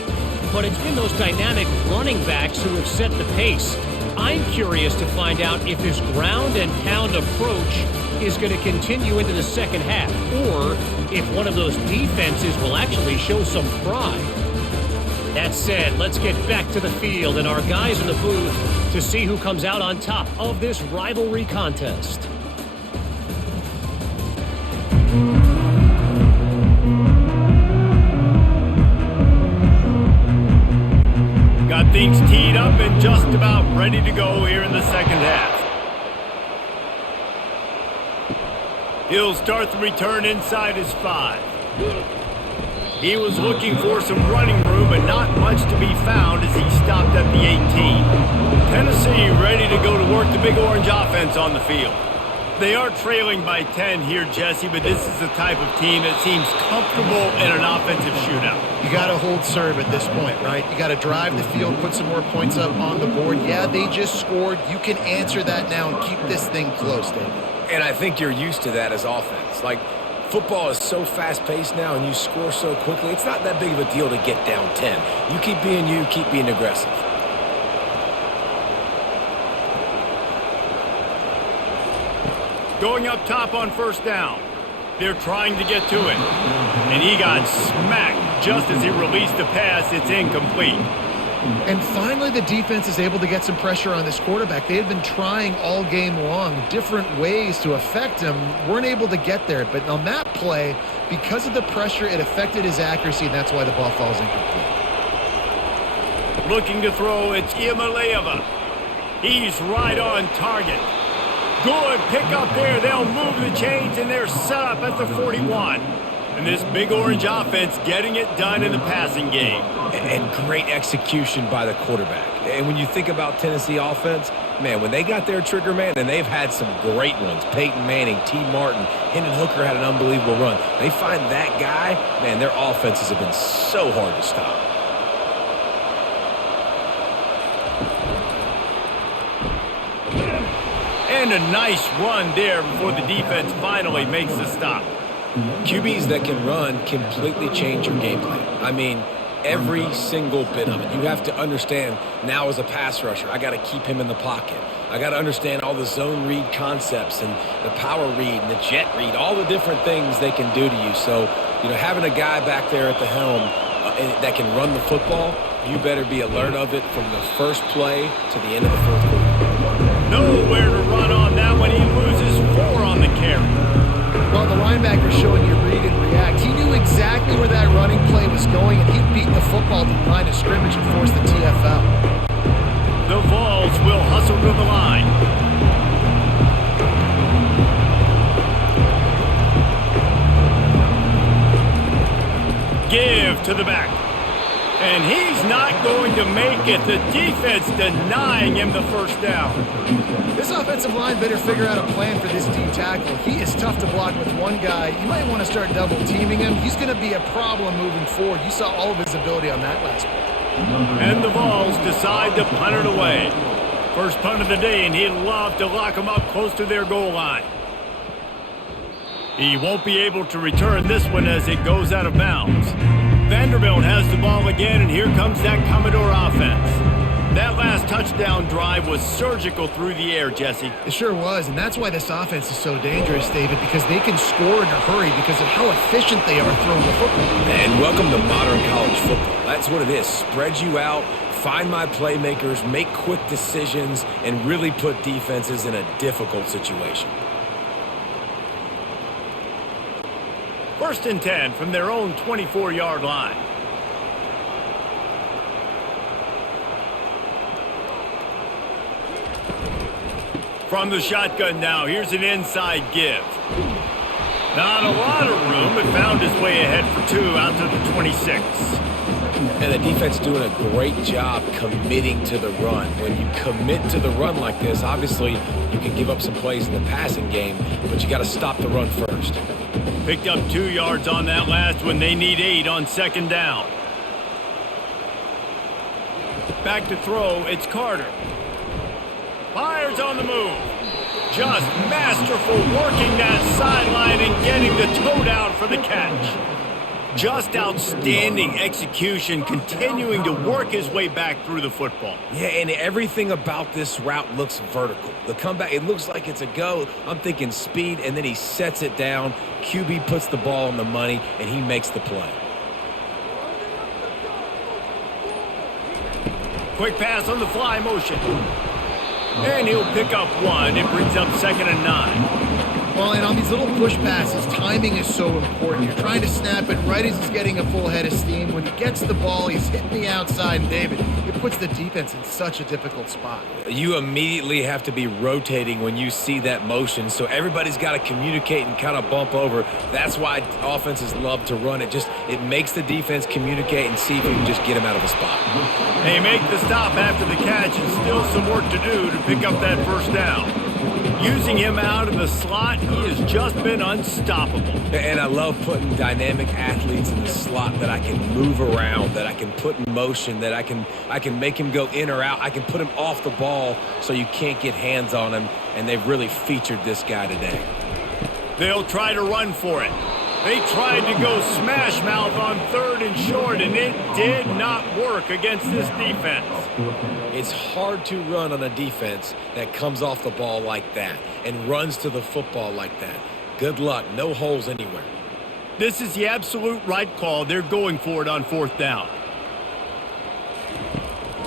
but it's been those dynamic running backs who have set the pace. I'm curious to find out if this ground and pound approach is going to continue into the second half, or if one of those defenses will actually show some pride. That said, let's get back to the field and our guys in the booth to see who comes out on top of this rivalry contest. Got things teed up and just about ready to go here in the second half. He'll start the return inside his 5. He was looking for some running room, but not much to be found as he stopped at the 18. Tennessee ready to go to work the Big Orange offense on the field. They are trailing by 10 here, Jesse, but this is the type of team that seems comfortable in an offensive shootout. You got to hold serve at this point, right? You got to drive the field, put some more points up on the board. Yeah, they just scored. You can answer that now and keep this thing close, David. And I think you're used to that as offense. Like, football is so fast-paced now and you score so quickly, it's not that big of a deal to get down 10. You keep being aggressive. Going up top on first down. They're trying to get to it. And he got smacked just as he released the pass. It's incomplete. And finally, the defense is able to get some pressure on this quarterback. They had been trying all game long different ways to affect him. Weren't able to get there. But on that play, because of the pressure, it affected his accuracy, and that's why the ball falls incomplete. Looking to throw, it's Iamaleava. He's right on target. Good pick up there. They'll move the chains, and they're set up at the 41. And this Big Orange offense getting it done in the passing game. And great execution by the quarterback. And when you think about Tennessee offense, man, when they got their trigger man, and they've had some great ones. Peyton Manning, T. Martin, Hendon Hooker had an unbelievable run. They find that guy, man, their offenses have been so hard to stop. And a nice run there before the defense finally makes the stop. QBs that can run completely change your game plan. I mean, every single bit of it. You have to understand now as a pass rusher, I got to keep him in the pocket. I got to understand all the zone read concepts and the power read and the jet read, all the different things they can do to you. So, you know, having a guy back there at the helm that can run the football, you better be alert of it from the first play to the end of the fourth quarter. Nowhere to run on that one. He loses 4 on the carry. Well, the linebacker showing you read and react. He knew exactly where that running play was going, and he beat the football to the line of scrimmage and forced the TFL. The Vols will hustle to the line. Give to the back. And he's not going to make it. The defense denying him the first down. This offensive line better figure out a plan for this D tackle. He is tough to block with one guy. You might want to start double teaming him. He's going to be a problem moving forward. You saw all of his ability on that last play. And the Vols decide to punt it away. First punt of the day, and he'd love to lock them up close to their goal line. He won't be able to return this one as it goes out of bounds. Vanderbilt has the ball again, and here comes that Commodore offense. That last touchdown drive was surgical through the air, Jesse. It sure was, and that's why this offense is so dangerous, David, because they can score in a hurry because of how efficient they are throwing the football. And welcome to modern college football. That's what it is. Spread you out, find my playmakers, make quick decisions, and really put defenses in a difficult situation. 1st and 10 from their own 24-yard line. From the shotgun now, here's an inside give. Not a lot of room, but found his way ahead for 2 out to the 26. And the defense doing a great job committing to the run. When you commit to the run like this, obviously you can give up some plays in the passing game, but you got to stop the run first. Picked up 2 yards on that last one. They need 8 on 2nd down. Back to throw, it's Carter. Fires on the move. Just masterful working that sideline and getting the toe down for the catch. Just outstanding execution, continuing to work his way back through the football. Yeah, and everything about this route looks vertical. The comeback, it looks like it's a go. I'm thinking speed, and then he sets it down. QB puts the ball on the money, and he makes the play. Quick pass on the fly motion. And he'll pick up 1. It brings up 2nd and 9. Well, and on these little push passes, timing is so important. You're trying to snap it right as he's getting a full head of steam. When he gets the ball, he's hitting the outside, and David, it puts the defense in such a difficult spot. You immediately have to be rotating when you see that motion, so everybody's got to communicate and kind of bump over. That's why offenses love to run it. It makes the defense communicate and see if you can just get him out of a spot. They make the stop after the catch, and still some work to do to pick up that 1st down. Using him out of the slot, he has just been unstoppable. And I love putting dynamic athletes in the slot that I can move around, that I can put in motion, that I can make him go in or out. I can put him off the ball so you can't get hands on him, and they've really featured this guy today. They'll try to run for it. They tried to go smash mouth on 3rd and short, and it did not work against this defense. It's hard to run on a defense that comes off the ball like that and runs to the football like that. Good luck. No holes anywhere. This is the absolute right call. They're going for it on 4th down.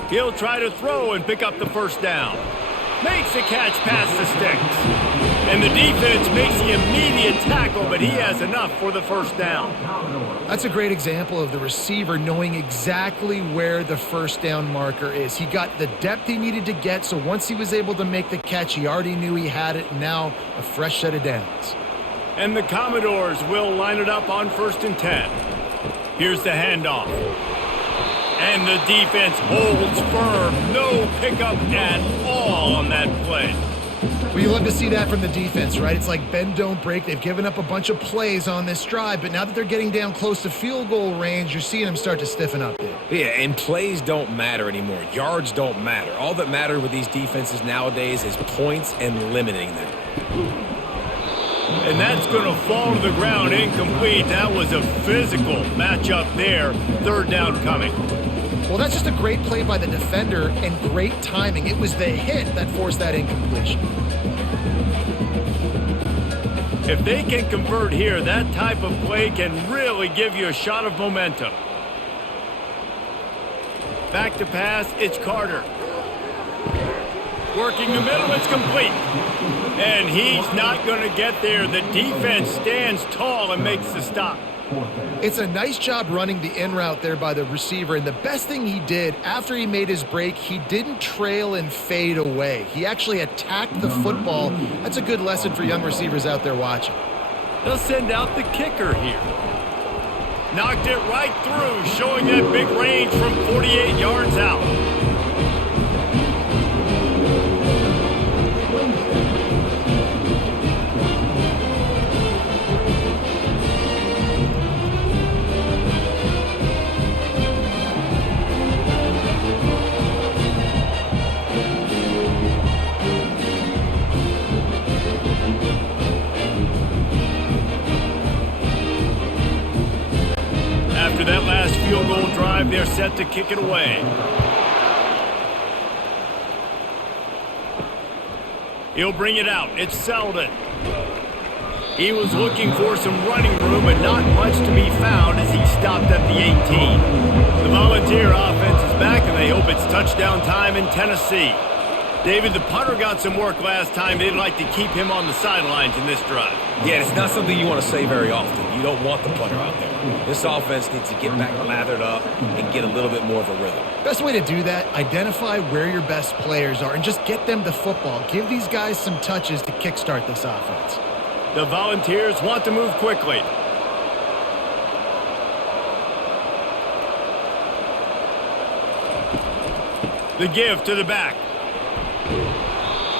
He'll try to throw and pick up the 1st down. Makes the catch past the sticks. And the defense makes the immediate tackle, but he has enough for the 1st down. That's a great example of the receiver knowing exactly where the 1st down marker is. He got the depth he needed to get, so once he was able to make the catch, he already knew he had it. Now a fresh set of downs. And the Commodores will line it up on 1st and 10. Here's the handoff. And the defense holds firm. No pickup at all on that play. Well, you love to see that from the defense, right? It's like bend, don't break. They've given up a bunch of plays on this drive, but now that they're getting down close to field goal range, you're seeing them start to stiffen up there. Yeah, and plays don't matter anymore. Yards don't matter. All that matters with these defenses nowadays is points and limiting them. And that's going to fall to the ground incomplete. That was a physical matchup there. 3rd down coming. Well, that's just a great play by the defender and great timing. It was the hit that forced that incompletion. If they can convert here, that type of play can really give you a shot of momentum. Back to pass, it's Carter. Working the middle, it's complete. And he's not going to get there. The defense stands tall and makes the stop. It's a nice job running the in route there by the receiver, and the best thing he did after he made his break, he didn't trail and fade away. He actually attacked the football. That's a good lesson for young receivers out there watching. They'll send out the kicker here. Knocked it right through, showing that big range from 48 yards out. After that last field goal drive, they're set to kick it away. He'll bring it out. It's Selden. He was looking for some running room, but not much to be found as he stopped at the 18. The Volunteer offense is back, and they hope it's touchdown time in Tennessee. David, the punter got some work last time. They'd like to keep him on the sidelines in this drive. Yeah, it's not something you want to say very often. You don't want the punter out there. This offense needs to get back lathered up and get a little bit more of a rhythm. Best way to do that, identify where your best players are and just get them the football. Give these guys some touches to kickstart this offense. The Volunteers want to move quickly. The give to the back.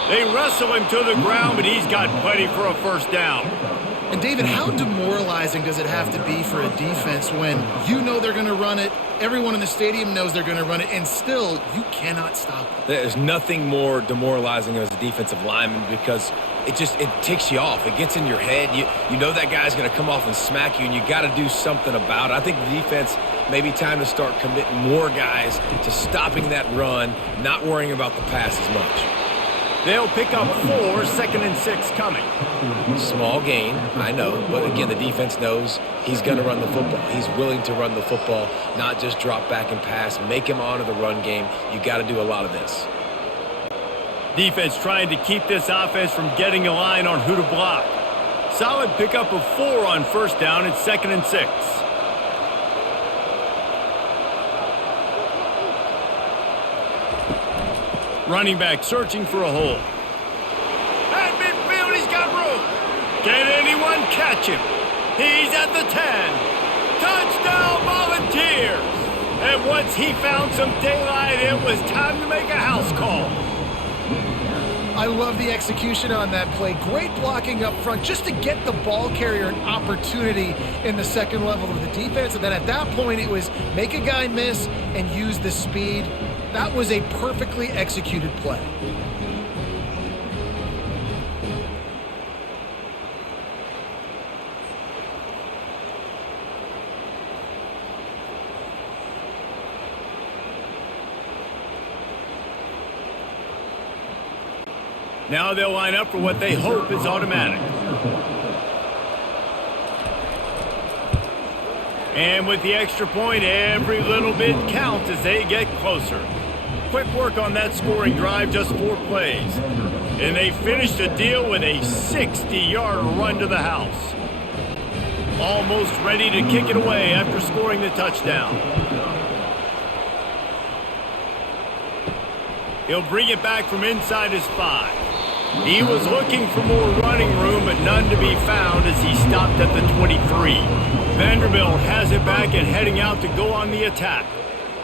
They wrestle him to the ground, but he's got plenty for a first down. And David, how demoralizing does it have to be for a defense when you know they're going to run it, everyone in the stadium knows they're going to run it, and still you cannot stop it? There's nothing more demoralizing as a defensive lineman because it ticks you off. It gets in your head. You know that guy's going to come off and smack you, and you got to do something about it. I think the defense maybe time to start committing more guys to stopping that run, not worrying about the pass as much. They'll pick up 4, 2nd and 6 coming. Small gain, I know, but again, the defense knows he's going to run the football. He's willing to run the football, not just drop back and pass, make him honor the run game. You got to do a lot of this. Defense trying to keep this offense from getting a line on who to block. Solid pickup of 4 on first down. It's 2nd and 6. Running back searching for a hole. At midfield, he's got room. Can anyone catch him? He's at the 10. Touchdown Volunteers. And once he found some daylight, it was time to make a house call. I love the execution on that play. Great blocking up front just to get the ball carrier an opportunity in the second level of the defense. And then at that point, it was make a guy miss and use the speed. That was a perfectly executed play. Now they'll line up for what they hope is automatic. And with the extra point, every little bit counts as they get closer. Quick work on that scoring drive, just 4 plays. And they finished the deal with a 60-yard run to the house. Almost ready to kick it away after scoring the touchdown. He'll bring it back from inside his 5. He was looking for more running room, but none to be found as he stopped at the 23. Vanderbilt has it back and heading out to go on the attack.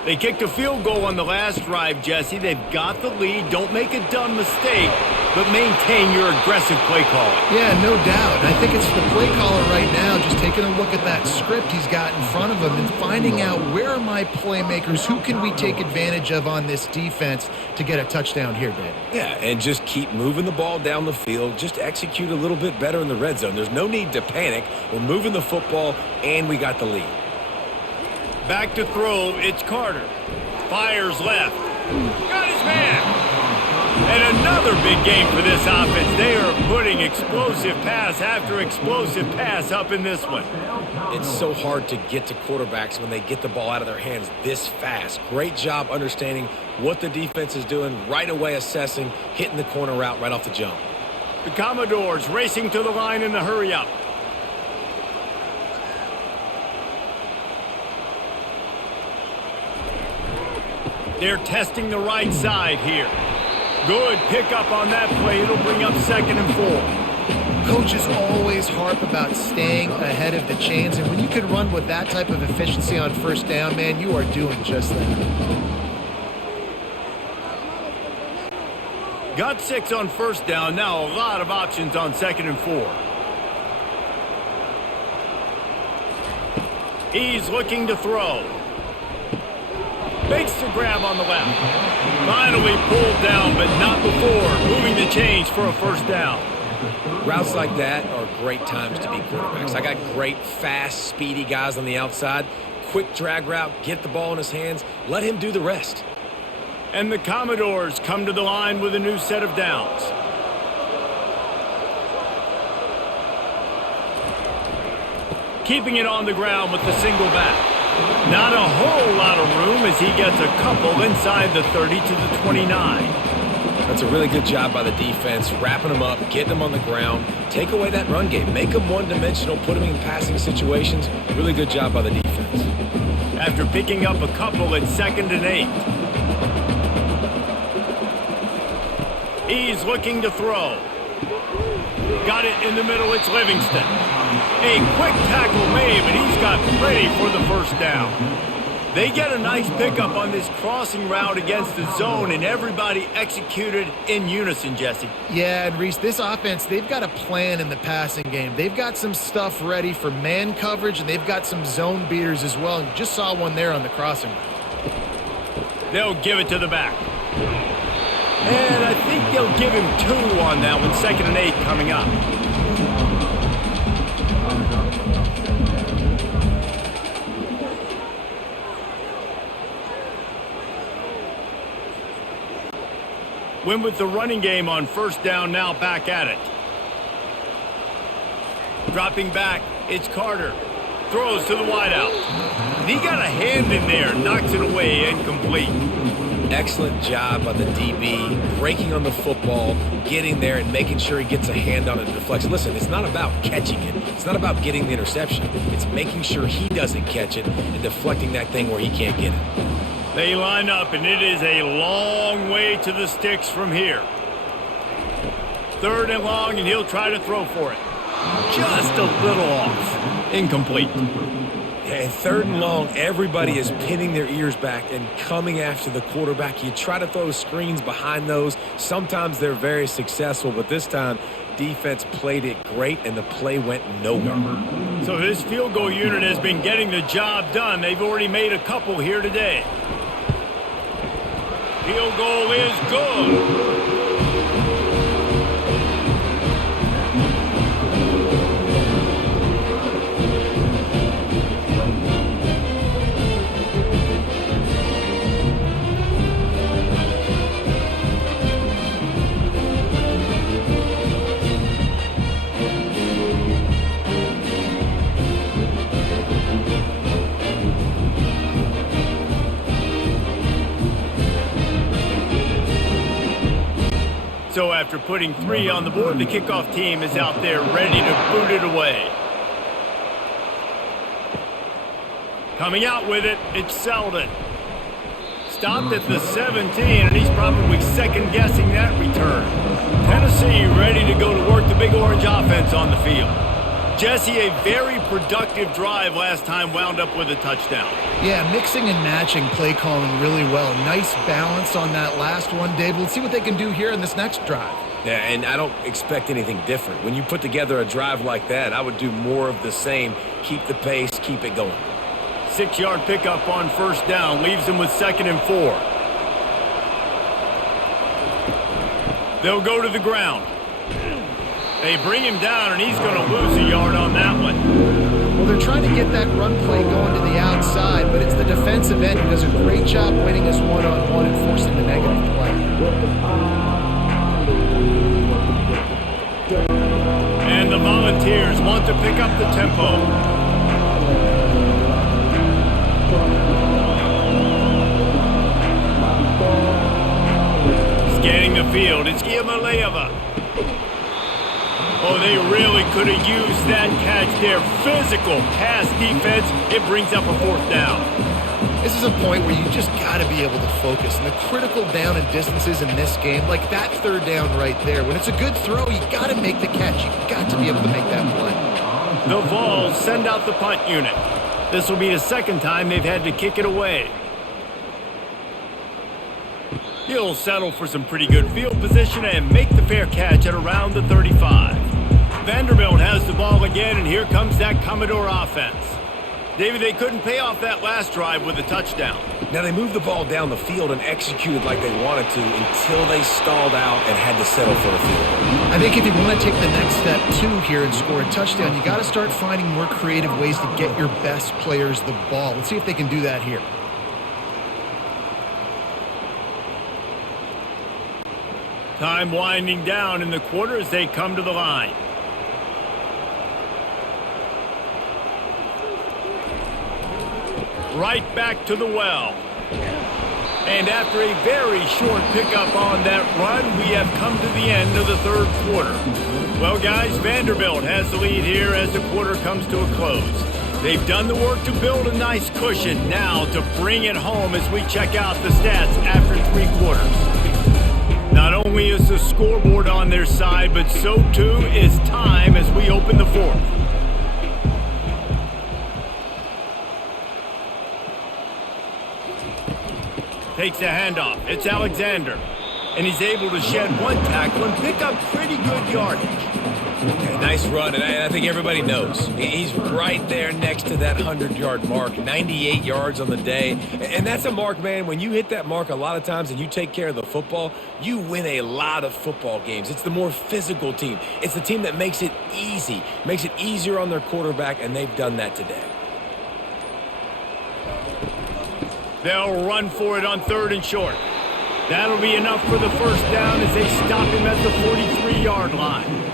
They kicked a field goal on the last drive, Jesse. They've got the lead. Don't make a dumb mistake, but maintain your aggressive play calling. Yeah, no doubt. I think it's the play caller right now just taking a look at that script he's got in front of him and finding out where are my playmakers, who can we take advantage of on this defense to get a touchdown here, Dave. Yeah, and just keep moving the ball down the field. Just execute a little bit better in the red zone. There's no need to panic. We're moving the football, and we got the lead. Back to throw, it's Carter. Fires left. Got his man. And another big game for this offense. They are putting explosive pass after explosive pass up in this one. It's so hard to get to quarterbacks when they get the ball out of their hands this fast. Great job understanding what the defense is doing, right away assessing, hitting the corner route right off the jump. The Commodores racing to the line in the hurry-up. They're testing the right side here. Good pickup on that play. It'll bring up 2nd and 4. Coaches always harp about staying ahead of the chains, and when you can run with that type of efficiency on first down, man, you are doing just that. Got 6 on first down. Now a lot of options on 2nd and 4. He's looking to throw. Makes the grab on the left. Finally pulled down, but not before moving the chains for a first down. Routes like that are great times to be quarterbacks. I got great, fast, speedy guys on the outside. Quick drag route, get the ball in his hands, let him do the rest. And the Commodores come to the line with a new set of downs. keeping it on the ground with the single back. Not a whole lot of room as he gets a couple inside the 30 to the 29. That's a really good job by the defense, wrapping them up, getting them on the ground. Take away that run game. Make them one-dimensional, put them in passing situations. Really good job by the defense. After picking up a couple at 2nd and 8. He's looking to throw. Got it in the middle, it's Livingston. A quick tackle made, but he's got plenty for the first down. They get a nice pickup on this crossing route against the zone, and everybody executed in unison, Jesse. Yeah, and Reese, this offense, they've got a plan in the passing game. They've got some stuff ready for man coverage, and they've got some zone beaters as well. And you just saw one there on the crossing route. They'll give it to the back. And I think they'll give him 2 on that one, 2nd and 8 coming up. Win with the running game on 1st down, now back at it. Dropping back, it's Carter. Throws to the wideout. He got a hand in there, knocks it away, incomplete. Excellent job by the DB, breaking on the football, getting there and making sure he gets a hand on it and deflects. Listen, it's not about catching it. It's not about getting the interception. It's making sure he doesn't catch it and deflecting that thing where he can't get it. They line up, and it is a long way to the sticks from here. 3rd and long, and he'll try to throw for it. Just a little off. Incomplete. And 3rd and long, everybody is pinning their ears back and coming after the quarterback. You try to throw screens behind those. Sometimes they're very successful, but this time, defense played it great, and the play went nowhere. So this field goal unit has been getting the job done. They've already made a couple here today. Field goal is good. So after putting 3 on the board, the kickoff team is out there ready to boot it away. Coming out with it, it's Selden. Stopped at the 17, and he's probably second-guessing that return. Tennessee ready to go to work the Big Orange offense on the field. Jesse, a very productive drive last time, wound up with a touchdown. Yeah, mixing and matching play calling really well. Nice balance on that last one, Dave. Let's see what they can do here in this next drive. Yeah, and I don't expect anything different. When you put together a drive like that, I would do more of the same. Keep the pace, keep it going. 6-yard pickup on 1st down, leaves them with 2nd and 4. They'll go to the ground. They bring him down, and he's going to lose a yard on that one. Well, they're trying to get that run play going to the outside, but it's the defensive end who does a great job winning his one-on-one and forcing the negative play. And the Volunteers want to pick up the tempo. Scanning the field, it's Giamaleava. Oh, they really could have used that catch there. Physical pass defense. It brings up a 4th down. This is a point where you just got to be able to focus. And the critical down and distances in this game, like that 3rd down right there, when it's a good throw, you got to make the catch. You got to be able to make that play. The Vols send out the punt unit. This will be the 2nd time they've had to kick it away. He'll settle for some pretty good field position and make the fair catch at around the 35. Vanderbilt has the ball again, and here comes that Commodore offense. David, they couldn't pay off that last drive with a touchdown. Now, they moved the ball down the field and executed like they wanted to until they stalled out and had to settle for a field goal. I think if you want to take the next step, too, here and score a touchdown, you got to start finding more creative ways to get your best players the ball. Let's see if they can do that here. Time winding down in the quarter as they come to the line. right back to the well. And after a very short pickup on that run, we have come to the end of the third quarter. Well, guys, Vanderbilt has the lead here as the quarter comes to a close. They've done the work to build a nice cushion. Now to bring it home as we check out the stats after 3 quarters. Not only is the scoreboard on their side, but so too is time as we open the fourth. Takes the handoff. It's Alexander. And he's able to shed 1 tackle and pick up pretty good yardage. Okay, nice run, and I think everybody knows. He's right there next to that 100-yard mark, 98 yards on the day. And that's a mark, man. When you hit that mark a lot of times and you take care of the football, you win a lot of football games. It's the more physical team. It's the team that makes it easy, makes it easier on their quarterback, and they've done that today. They'll run for it on 3rd and short. That'll be enough for the first down as they stop him at the 43-yard line.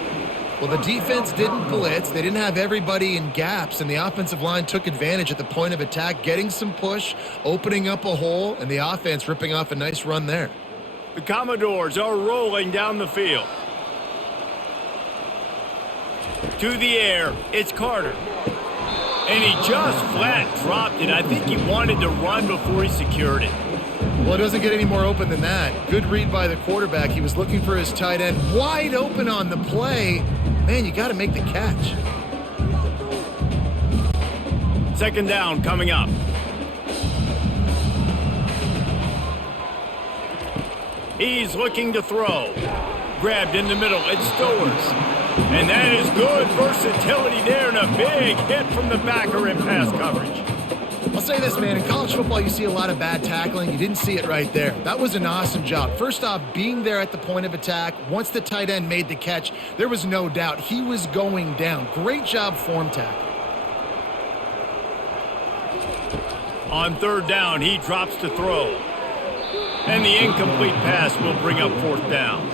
Well, the defense didn't blitz. They didn't have everybody in gaps, and the offensive line took advantage at the point of attack, getting some push, opening up a hole, and the offense ripping off a nice run there. The Commodores are rolling down the field. To the air, it's Carter. And he just flat dropped it. I think he wanted to run before he secured it. Well, it doesn't get any more open than that. Good read by the quarterback. He was looking for his tight end. Wide open on the play. Man, you got to make the catch. 2nd down coming up. He's looking to throw. Grabbed in the middle. It's Stowers. And that is good versatility there and a big hit from the backer in pass coverage. I'll say this, man. In college football, you see a lot of bad tackling. You didn't see it right there. That was an awesome job. First off, being there at the point of attack. Once the tight end made the catch, there was no doubt he was going down. Great job form tackle. On 3rd down, he drops to throw. And the incomplete pass will bring up 4th down.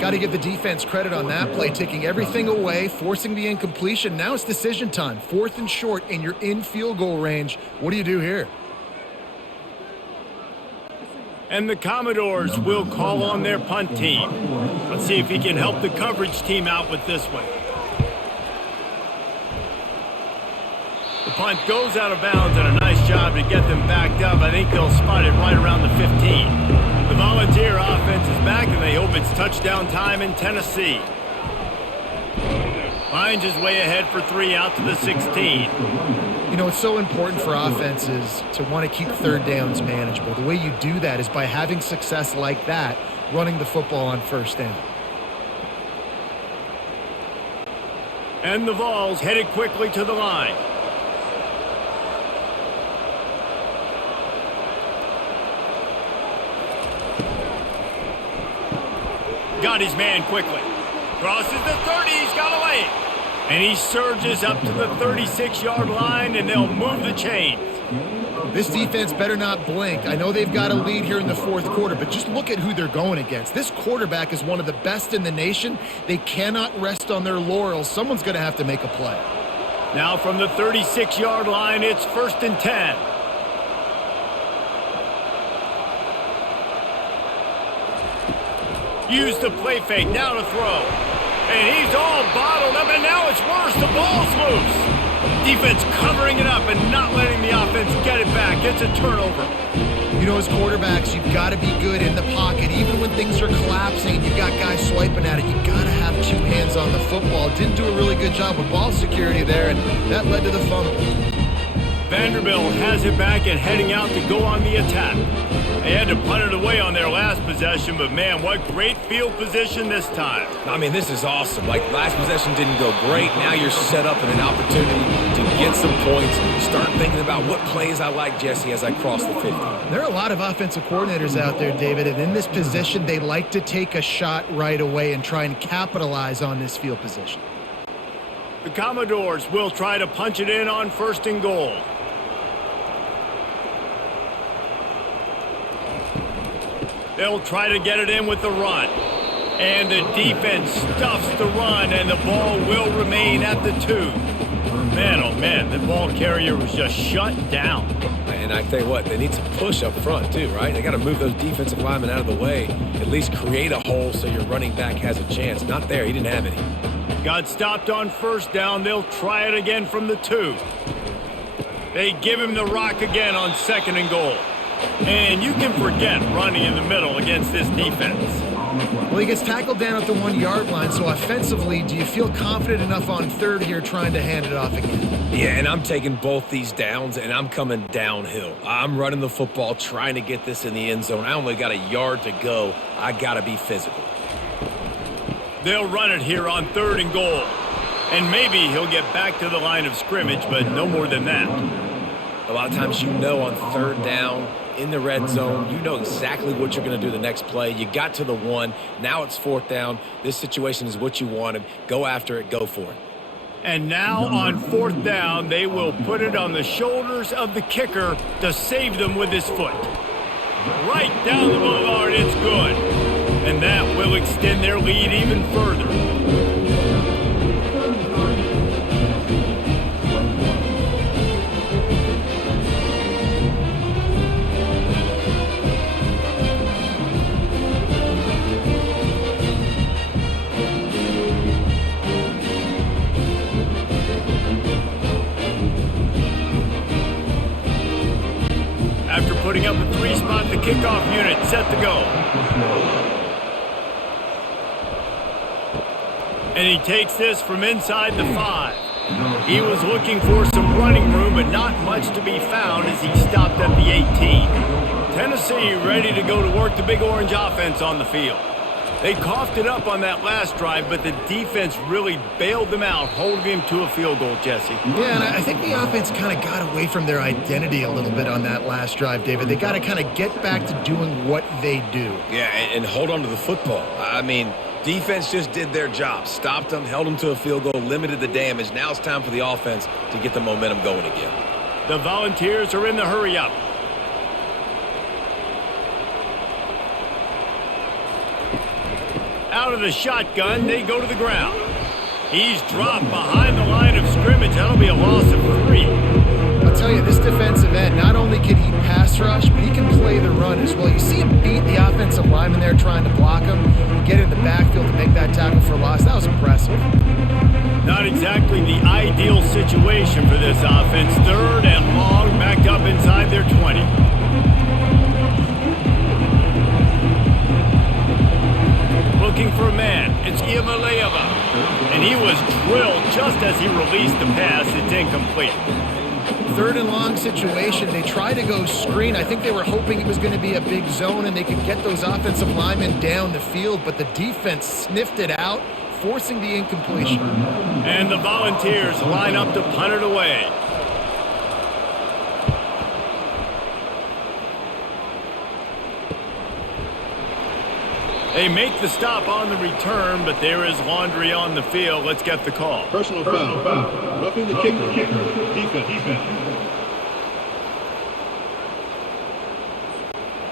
Got to give the defense credit on that play, taking everything away, forcing the incompletion. Now it's decision time. 4th and short, and you're in field goal range. What do you do here? And the Commodores will call on their punt team. Let's see if he can help the coverage team out with this one. The punt goes out of bounds, and a nice job to get them backed up. I think they'll spot it right around the 15. The Volunteer offense is back, and they hope it's touchdown time in Tennessee. Finds his way ahead for 3 out to the 16. You know, it's so important for offenses to want to keep 3rd downs manageable. The way you do that is by having success like that, running the football on 1st down. And the Vols headed quickly to the line. Got his man quickly. Crosses the 30, he's got away. And he surges up to the 36-yard line, and they'll move the chains. This defense better not blink. I know they've got a lead here in the 4th quarter, but just look at who they're going against. This quarterback is one of the best in the nation. They cannot rest on their laurels. Someone's going to have to make a play. Now from the 36-yard line, it's 1st and 10. Use the play fake, now to throw. And he's all bottled up, and now it's worse. The ball's loose. Defense covering it up and not letting the offense get it back. It's a turnover. You know, as quarterbacks, you've got to be good in the pocket. Even when things are collapsing and you've got guys swiping at it, you've got to have 2 hands on the football. Didn't do a really good job with ball security there, and that led to the fumble. Vanderbilt has it back and heading out to go on the attack. They had to punt it away on their last possession, but man, what great field position this time. I mean, this is awesome. Like, last possession didn't go great. Now you're set up in an opportunity to get some points. Start thinking about what plays I like, Jesse, as I cross the 50. There are a lot of offensive coordinators out there, David, and in this position, they like to take a shot right away and try and capitalize on this field position. The Commodores will try to punch it in on 1st and goal. They'll try to get it in with the run. And the defense stuffs the run, and the ball will remain at the 2. Man, oh man, the ball carrier was just shut down. And I tell you what, they need some push up front too, right? They got to move those defensive linemen out of the way, at least create a hole so your running back has a chance. Not there, he didn't have any. Got stopped on first down. They'll try it again from the 2. They give him the rock again on 2nd and goal. And you can forget running in the middle against this defense. Well, he gets tackled down at the 1-yard line, so offensively, do you feel confident enough on 3rd here trying to hand it off again? Yeah, and I'm taking both these downs, and I'm coming downhill. I'm running the football, trying to get this in the end zone. I only got a yard to go. I got to be physical. They'll run it here on 3rd and goal. And maybe he'll get back to the line of scrimmage, but no more than that. A lot of times you know on 3rd down, in the red zone, you know exactly what you're going to do the next play. You got to the 1. Now it's 4th down. This situation is what you wanted. Go after it. Go for it. And now on 4th down, they will put it on the shoulders of the kicker to save them with his foot. Right down the boulevard, it's good. And that will extend their lead even further. After putting up a 3-spot, the kickoff unit set to go. And he takes this from inside the 5. He was looking for some running room, but not much to be found as he stopped at the 18. Tennessee ready to go to work the Big Orange offense on the field. They coughed it up on that last drive, but the defense really bailed them out, holding him to a field goal, Jesse. Yeah, and I think the offense kind of got away from their identity a little bit on that last drive, David. They got to kind of get back to doing what they do. Yeah, and hold on to the football. I mean, defense just did their job. Stopped them, held them to a field goal, limited the damage. Now it's time for the offense to get the momentum going again. The Volunteers are in the hurry-up. Out of the shotgun, they go to the ground. He's dropped behind the line of scrimmage. That'll be a loss of 3. I'll tell you, this defensive end, not only can he pass rush, but he can play the run as well. You see him beat the offensive lineman there trying to block him, get in the backfield to make that tackle for loss. That was impressive. Not exactly the ideal situation for this offense. 3rd and long, backed up inside their 20. Looking for a man. It's Iamaleava. And he was drilled just as he released the pass. It's incomplete. 3rd and long situation. They tried to go screen. I think they were hoping it was going to be a big zone and they could get those offensive linemen down the field, but the defense sniffed it out, forcing the incompletion. And the Volunteers line up to punt it away. They make the stop on the return, but there is laundry on the field. Let's get the call. Personal foul. Roughing the kicker. Defense.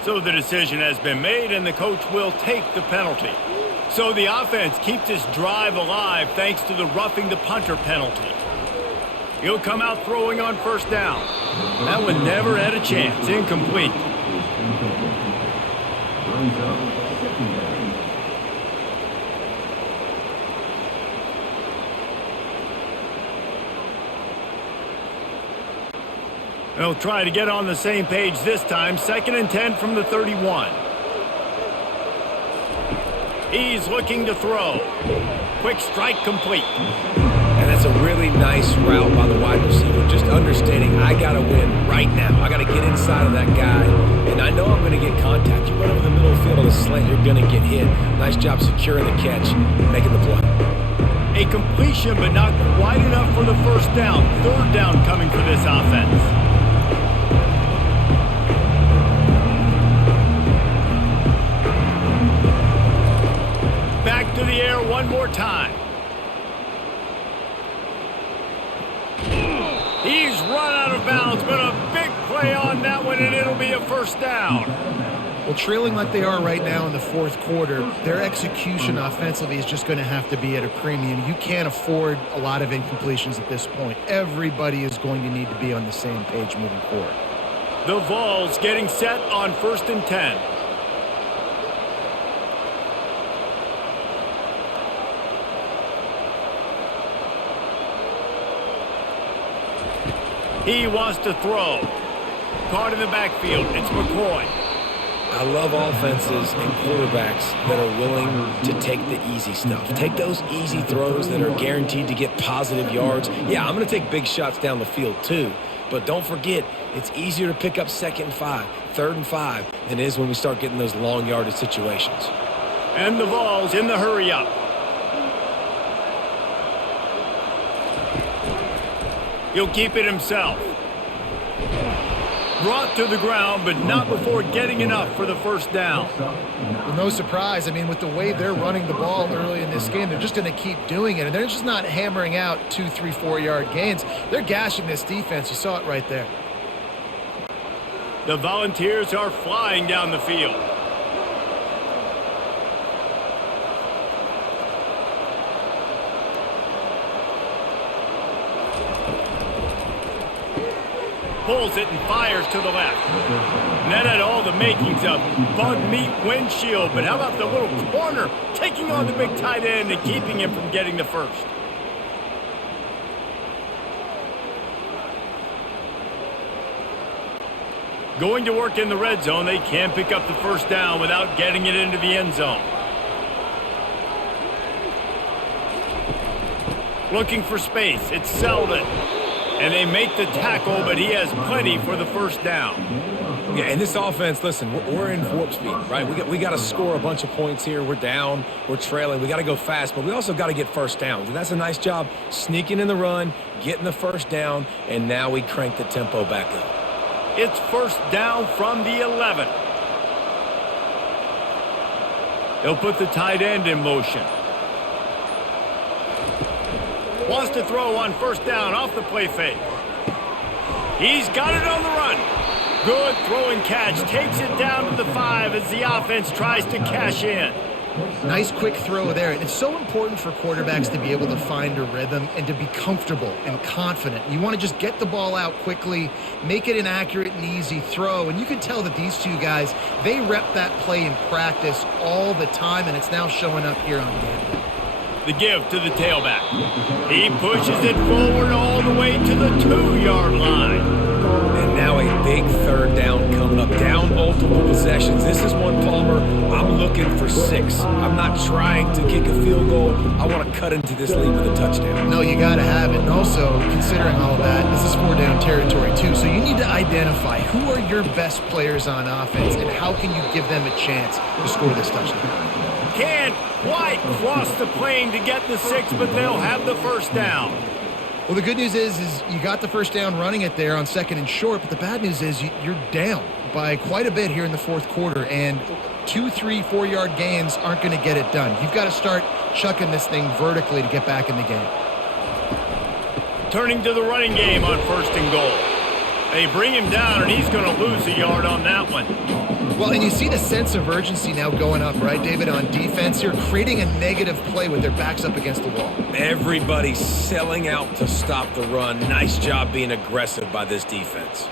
So the decision has been made, and the coach will take the penalty. So the offense keeps this drive alive thanks to the roughing the punter penalty. He'll come out throwing on 1st down. That one never had a chance. Incomplete. They'll try to get on the same page this time. 2nd and 10 from the 31. He's looking to throw. Quick strike complete. And that's a really nice route by the wide receiver. Just understanding I got to win right now. I got to get inside of that guy. And I know I'm going to get contact. You run over the middle of the field on a slant, you're going to get hit. Nice job securing the catch, making the play. A completion, but not quite enough for the 1st down. 3rd down coming for this offense. Back to the air one more time. He's run out of bounds, but a big play on that one, and it'll be a 1st down. Well, trailing like they are right now in the fourth quarter, their execution offensively is just going to have to be at a premium. You can't afford a lot of incompletions at this point. Everybody is going to need to be on the same page moving forward. The Vols getting set on 1st and 10. He wants to throw. Caught in the backfield. It's McCoy. I love offenses and quarterbacks that are willing to take the easy stuff. Take those easy throws that are guaranteed to get positive yards. Yeah, I'm going to take big shots down the field too. But don't forget, it's easier to pick up 2nd and 5, 3rd and 5 than it is when we start getting those long yardage situations. And the Vols in the hurry up. He'll keep it himself. Brought to the ground, but not before getting enough for the first down. Well, no surprise. I mean, with the way they're running the ball early in this game, they're just going to keep doing it. And they're just not hammering out 2, 3, 4-yard gains. They're gashing this defense. You saw it right there. The Volunteers are flying down the field. Pulls it and fires to the left. And that had all the makings of bug meat windshield. But how about the little corner taking on the big tight end and keeping him from getting the first? Going to work in the red zone. They can pick up the first down without getting it into the end zone. Looking for space. It's Selden. And they make the tackle, but he has plenty for the first down. Yeah, and this offense, listen, we're in warp speed, right? We got to score a bunch of points here. We're down. We're trailing. We got to go fast, but we also got to get first downs. And that's a nice job sneaking in the run, getting the first down, and now we crank the tempo back up. It's first down from the 11. They'll put the tight end in motion. Wants to throw on first down off the play fake. He's got it on the run. Good throw and catch. Takes it down to the 5 as the offense tries to cash in. Nice quick throw there. And it's so important for quarterbacks to be able to find a rhythm and to be comfortable and confident. You want to just get the ball out quickly, make it an accurate and easy throw. And you can tell that these two guys, they rep that play in practice all the time, and it's now showing up here on game day. The give to the tailback. He pushes it forward all the way to the 2-yard line. And now a big third down coming up. Down multiple possessions. This is one, Palmer, I'm looking for 6. I'm not trying to kick a field goal. I want to cut into this lead with a touchdown. No, you got to have it. And also, considering all that, this is 4-down territory too. So you need to identify who are your best players on offense and how can you give them a chance to score this touchdown. Can't quite cross the plane to get the 6, but they'll have the first down. Well, the good news is you got the first down running it there on 2nd and short, but the bad news is you're down by quite a bit here in the fourth quarter, and 2, 3, 4-yard gains aren't going to get it done. You've got to start chucking this thing vertically to get back in the game. Turning to the running game on 1st and goal. They bring him down, and he's going to lose a yard on that one. Well, and you see the sense of urgency now going up, right, David, on defense here, creating a negative play with their backs up against the wall. Everybody's selling out to stop the run. Nice job being aggressive by this defense.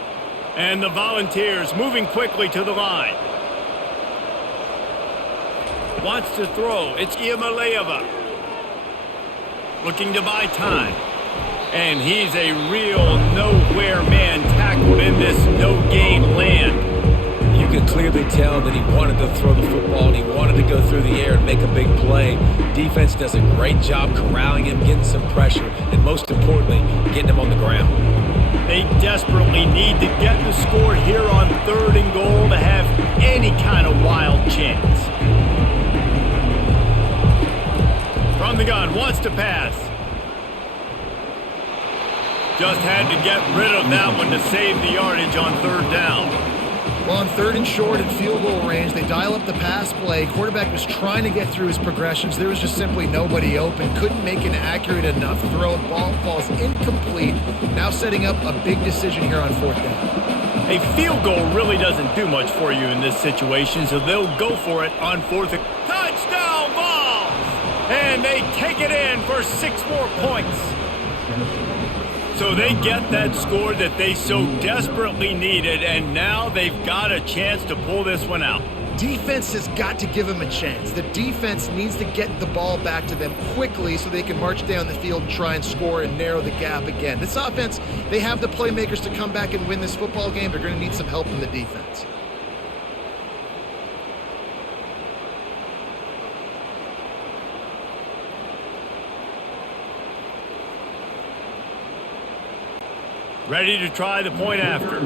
And the Volunteers moving quickly to the line. Wants to throw. It's Iamaleava. Looking to buy time. And he's a real nowhere man tackled in this no-gain land. You could clearly tell that he wanted to throw the football and he wanted to go through the air and make a big play. Defense does a great job corralling him, getting some pressure, and most importantly, getting him on the ground. They desperately need to get the score here on 3rd and goal to have any kind of wild chance. From the gun, wants to pass. Just had to get rid of that one to save the yardage on 3rd down. Well, on 3rd and short at field goal range, they dial up the pass play. Quarterback was trying to get through his progressions. There was just simply nobody open. Couldn't make an accurate enough throw. Ball falls incomplete. Now setting up a big decision here on 4th down. A field goal really doesn't do much for you in this situation, so they'll go for it on fourth. Touchdown Vols! And they take it in for 6 more points. So they get that score that they so desperately needed, and now they've got a chance to pull this one out. Defense has got to give them a chance. The defense needs to get the ball back to them quickly so they can march down the field and try and score and narrow the gap again. This offense, they have the playmakers to come back and win this football game. They're going to need some help from the defense. Ready to try the point after.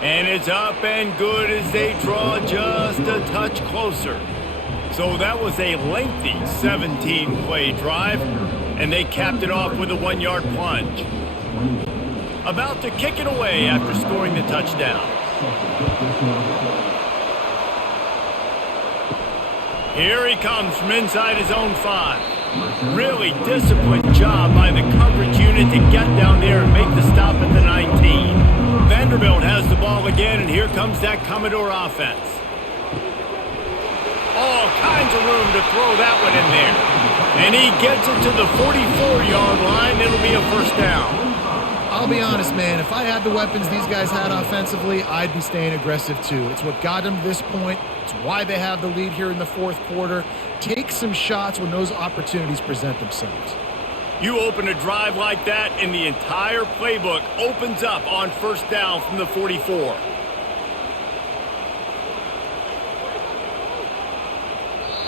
And it's up and good as they draw just a touch closer. So that was a lengthy 17-play drive, and they capped it off with a 1-yard plunge. About to kick it away after scoring the touchdown. Here he comes from inside his own 5. Really disciplined job by the coverage unit to get down there and make the stop at the 19. Vanderbilt has the ball again, and here comes that Commodore offense. All kinds of room to throw that one in there. And he gets it to the 44-yard line. It'll be a first down. I'll be honest, man, if I had the weapons these guys had offensively, I'd be staying aggressive too. It's what got them to this point. It's why they have the lead here in the fourth quarter. Take some shots when those opportunities present themselves. You open a drive like that, and the entire playbook opens up on first down from the 44.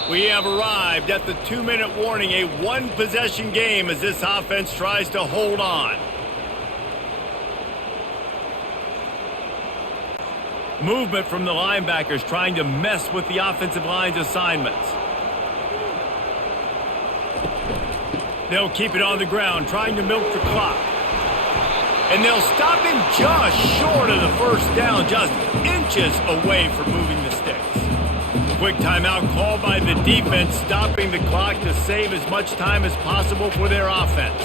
We have arrived at the 2-minute warning, a one-possession game as this offense tries to hold on. Movement from the linebackers trying to mess with the offensive line's assignments. They'll keep it on the ground, trying to milk the clock. And they'll stop him just short of the first down, just inches away from moving the sticks. Quick timeout called by the defense, stopping the clock to save as much time as possible for their offense.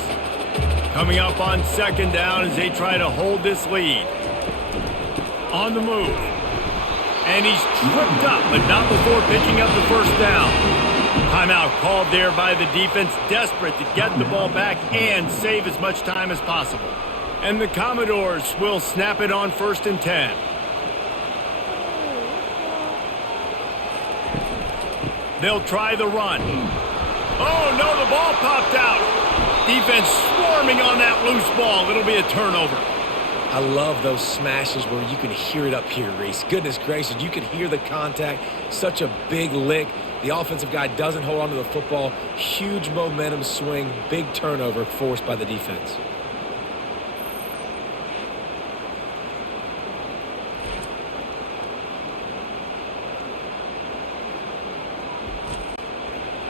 Coming up on second down as they try to hold this lead. On the move. And he's tripped up, but not before picking up the first down. Timeout called there by the defense, desperate to get the ball back and save as much time as possible. And the Commodores will snap it on 1st and 10. They'll try the run. Oh, no, the ball popped out. Defense swarming on that loose ball. It'll be a turnover. I love those smashes where you can hear it up here, Reese. Goodness gracious, you can hear the contact. Such a big lick. The offensive guy doesn't hold on to the football. Huge momentum swing, big turnover forced by the defense.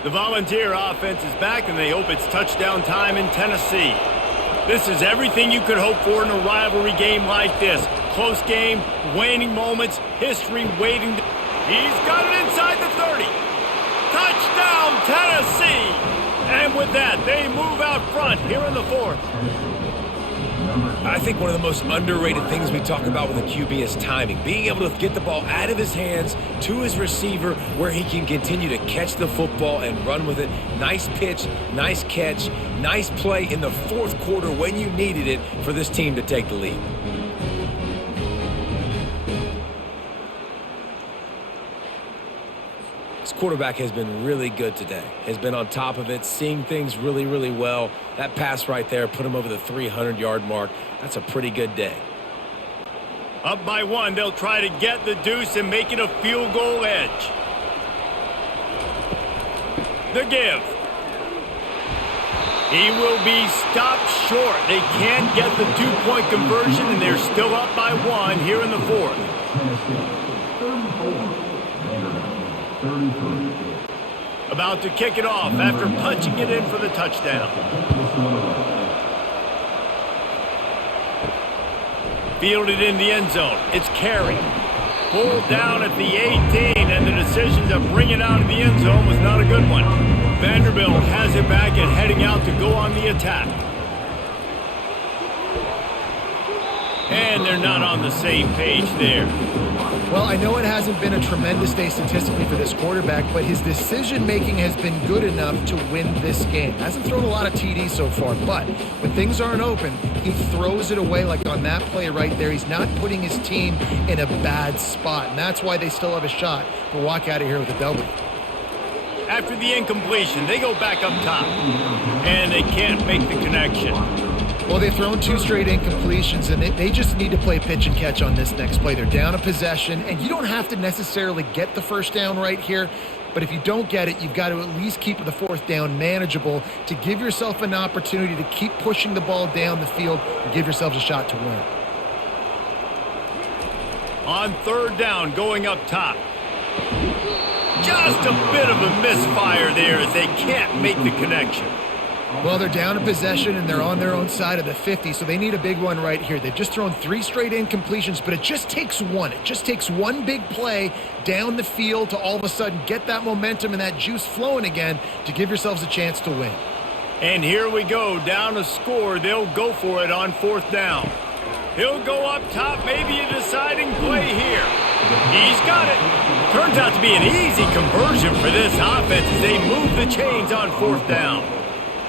The Volunteer offense is back, and they hope it's touchdown time in Tennessee. This is everything you could hope for in a rivalry game like this. Close game, waning moments, history waiting. He's got it inside the 30. Touchdown, Tennessee! And with that, they move out front here in the fourth. I think one of the most underrated things we talk about with a QB is timing. Being able to get the ball out of his hands to his receiver where he can continue to catch the football and run with it. Nice pitch, nice catch, nice play in the fourth quarter when you needed it for this team to take the lead. This quarterback has been really good today. Has been on top of it, seeing things really, really well. That pass right there put him over the 300-yard mark. That's a pretty good day. Up by 1, they'll try to get the deuce and make it a field goal edge. The give. He will be stopped short. They can't get the 2-point conversion, and they're still up by 1 here in the fourth. About to kick it off after punching it in for the touchdown. Fielded in the end zone. It's Carey. Pulled down at the 18, and the decision to bring it out of the end zone was not a good one. Vanderbilt has it back and heading out to go on the attack. And they're not on the same page there. Well, I know it hasn't been a tremendous day statistically for this quarterback, but his decision-making has been good enough to win this game. Hasn't thrown a lot of TDs so far, but when things aren't open, he throws it away like on that play right there. He's not putting his team in a bad spot, and that's why they still have a shot to walk out of here with a W. After the incompletion, they go back up top, and they can't make the connection. Well, they've thrown 2 straight incompletions, and they just need to play pitch and catch on this next play. They're down a possession, and you don't have to necessarily get the first down right here, but if you don't get it, you've got to at least keep the 4th down manageable to give yourself an opportunity to keep pushing the ball down the field and give yourselves a shot to win. On 3rd down, going up top. Just a bit of a misfire there as they can't make the connection. Well, they're down a possession, and they're on their own side of the 50, so they need a big one right here. They've just thrown 3 straight incompletions, but it just takes one. It just takes one big play down the field to all of a sudden get that momentum and that juice flowing again to give yourselves a chance to win. And here we go, down a score. They'll go for it on 4th down. He'll go up top, maybe a deciding play here. He's got it. Turns out to be an easy conversion for this offense as they move the chains on 4th down.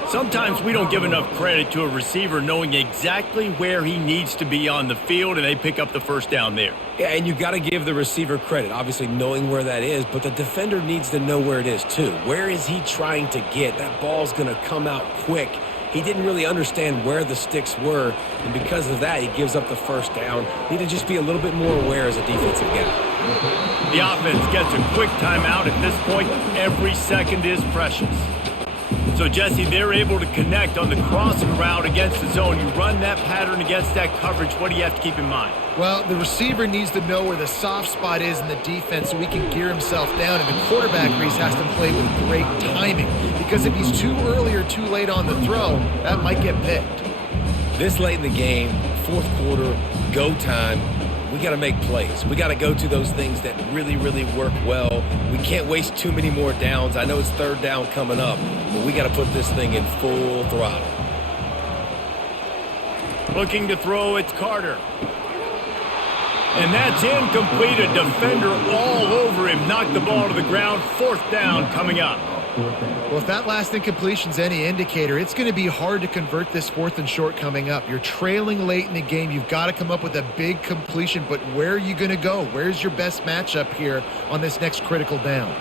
Sometimes we don't give enough credit to a receiver knowing exactly where he needs to be on the field, and they pick up the first down there. Yeah, and you got to give the receiver credit, obviously knowing where that is, but the defender needs to know where it is too. Where is he trying to get? That ball's going to come out quick. He didn't really understand where the sticks were, and because of that, he gives up the first down. Need to just be a little bit more aware as a defensive guy. The offense gets a quick timeout at this point. Every second is precious. So, Jesse, they're able to connect on the crossing route against the zone. You run that pattern against that coverage. What do you have to keep in mind? Well, the receiver needs to know where the soft spot is in the defense so he can gear himself down. And the quarterback, Reese, has to play with great timing. Because if he's too early or too late on the throw, that might get picked. This late in the game, 4th quarter, go time, we got to make plays. We got to go to those things that really, really work well. We can't waste too many more downs. I know it's 3rd down coming up, but we got to put this thing in full throttle. Looking to throw, it's Carter. And that's incomplete. A defender all over him. Knocked the ball to the ground. 4th down coming up. Well, if that last incompletion's any indicator, it's going to be hard to convert this 4th and short coming up. You're trailing late in the game. You've got to come up with a big completion, but where are you going to go? Where's your best matchup here on this next critical down?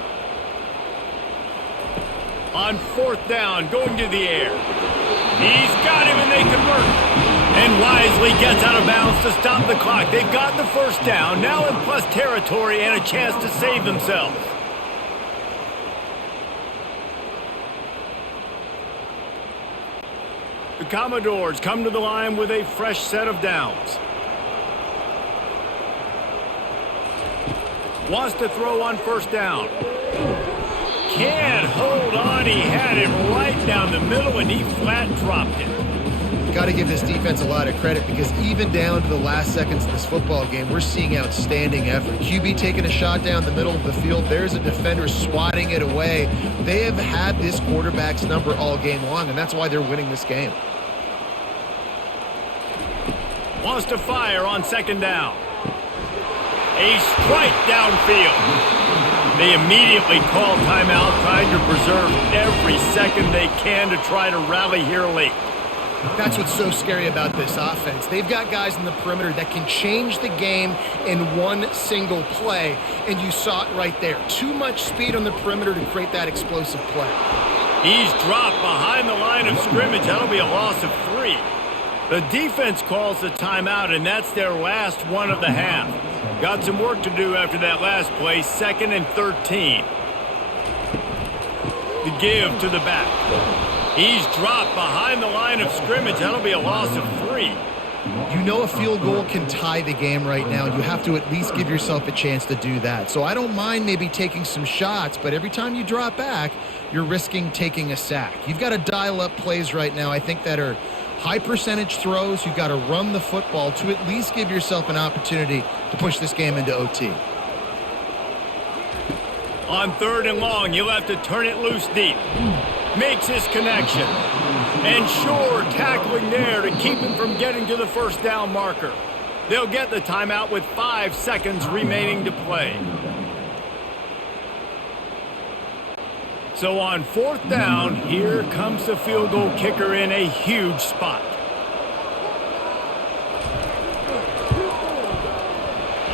On 4th down, going to the air. He's got him, and they convert. And wisely gets out of bounds to stop the clock. They've got the first down, now in plus territory and a chance to save themselves. The Commodores come to the line with a fresh set of downs. Wants to throw on 1st down. Can't hold on. He had him right down the middle, and he flat dropped it. Got to give this defense a lot of credit because even down to the last seconds of this football game, we're seeing outstanding effort. QB taking a shot down the middle of the field. There's a defender swatting it away. They have had this quarterback's number all game long, and that's why they're winning this game. Wants to fire on 2nd down. A strike downfield. They immediately call timeout, trying to preserve every second they can to try to rally here late. That's what's so scary about this offense. They've got guys in the perimeter that can change the game in one single play, and you saw it right there. Too much speed on the perimeter to create that explosive play. He's dropped behind the line of scrimmage. That'll be a loss of 3. The defense calls the timeout, and that's their last one of the half. Got some work to do after that last play, 2nd and 13. The give to the back. He's dropped behind the line of scrimmage. That'll be a loss of 3. You know a field goal can tie the game right now. You have to at least give yourself a chance to do that. So I don't mind maybe taking some shots, but every time you drop back, you're risking taking a sack. You've got to dial up plays right now, I think, that are high percentage throws. You've got to run the football to at least give yourself an opportunity to push this game into OT. On 3rd and long, you'll have to turn it loose deep. Makes his connection. And sure, tackling there to keep him from getting to the 1st down marker. They'll get the timeout with 5 seconds remaining to play. So on 4th down, here comes the field goal kicker in a huge spot.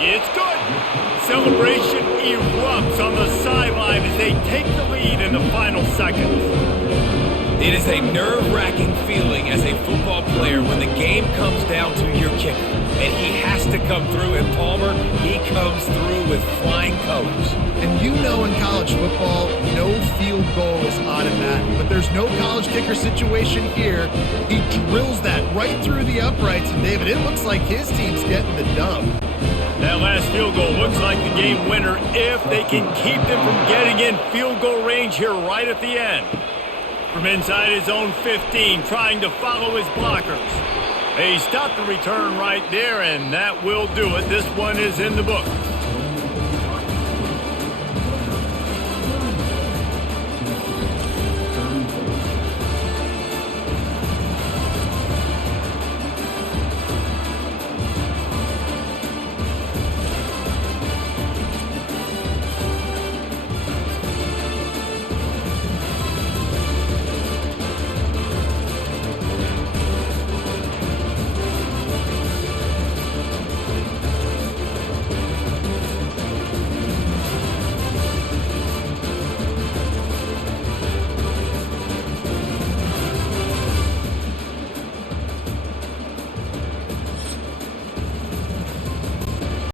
It's good. Celebration erupts on the sideline as they take the lead in the final seconds. It is a nerve-wracking feeling as a football player when the game comes down to your kicker. And he has to come through. And Palmer, he comes through with flying colors. And you know in college football, no field goal is automatic. But there's no college kicker situation here. He drills that right through the uprights. And David, it looks like his team's getting the dub. That last field goal looks like the game winner if they can keep them from getting in field goal range here right at the end. From inside his own 15, trying to follow his blockers. They stopped the return right there, and that will do it. This one is in the books.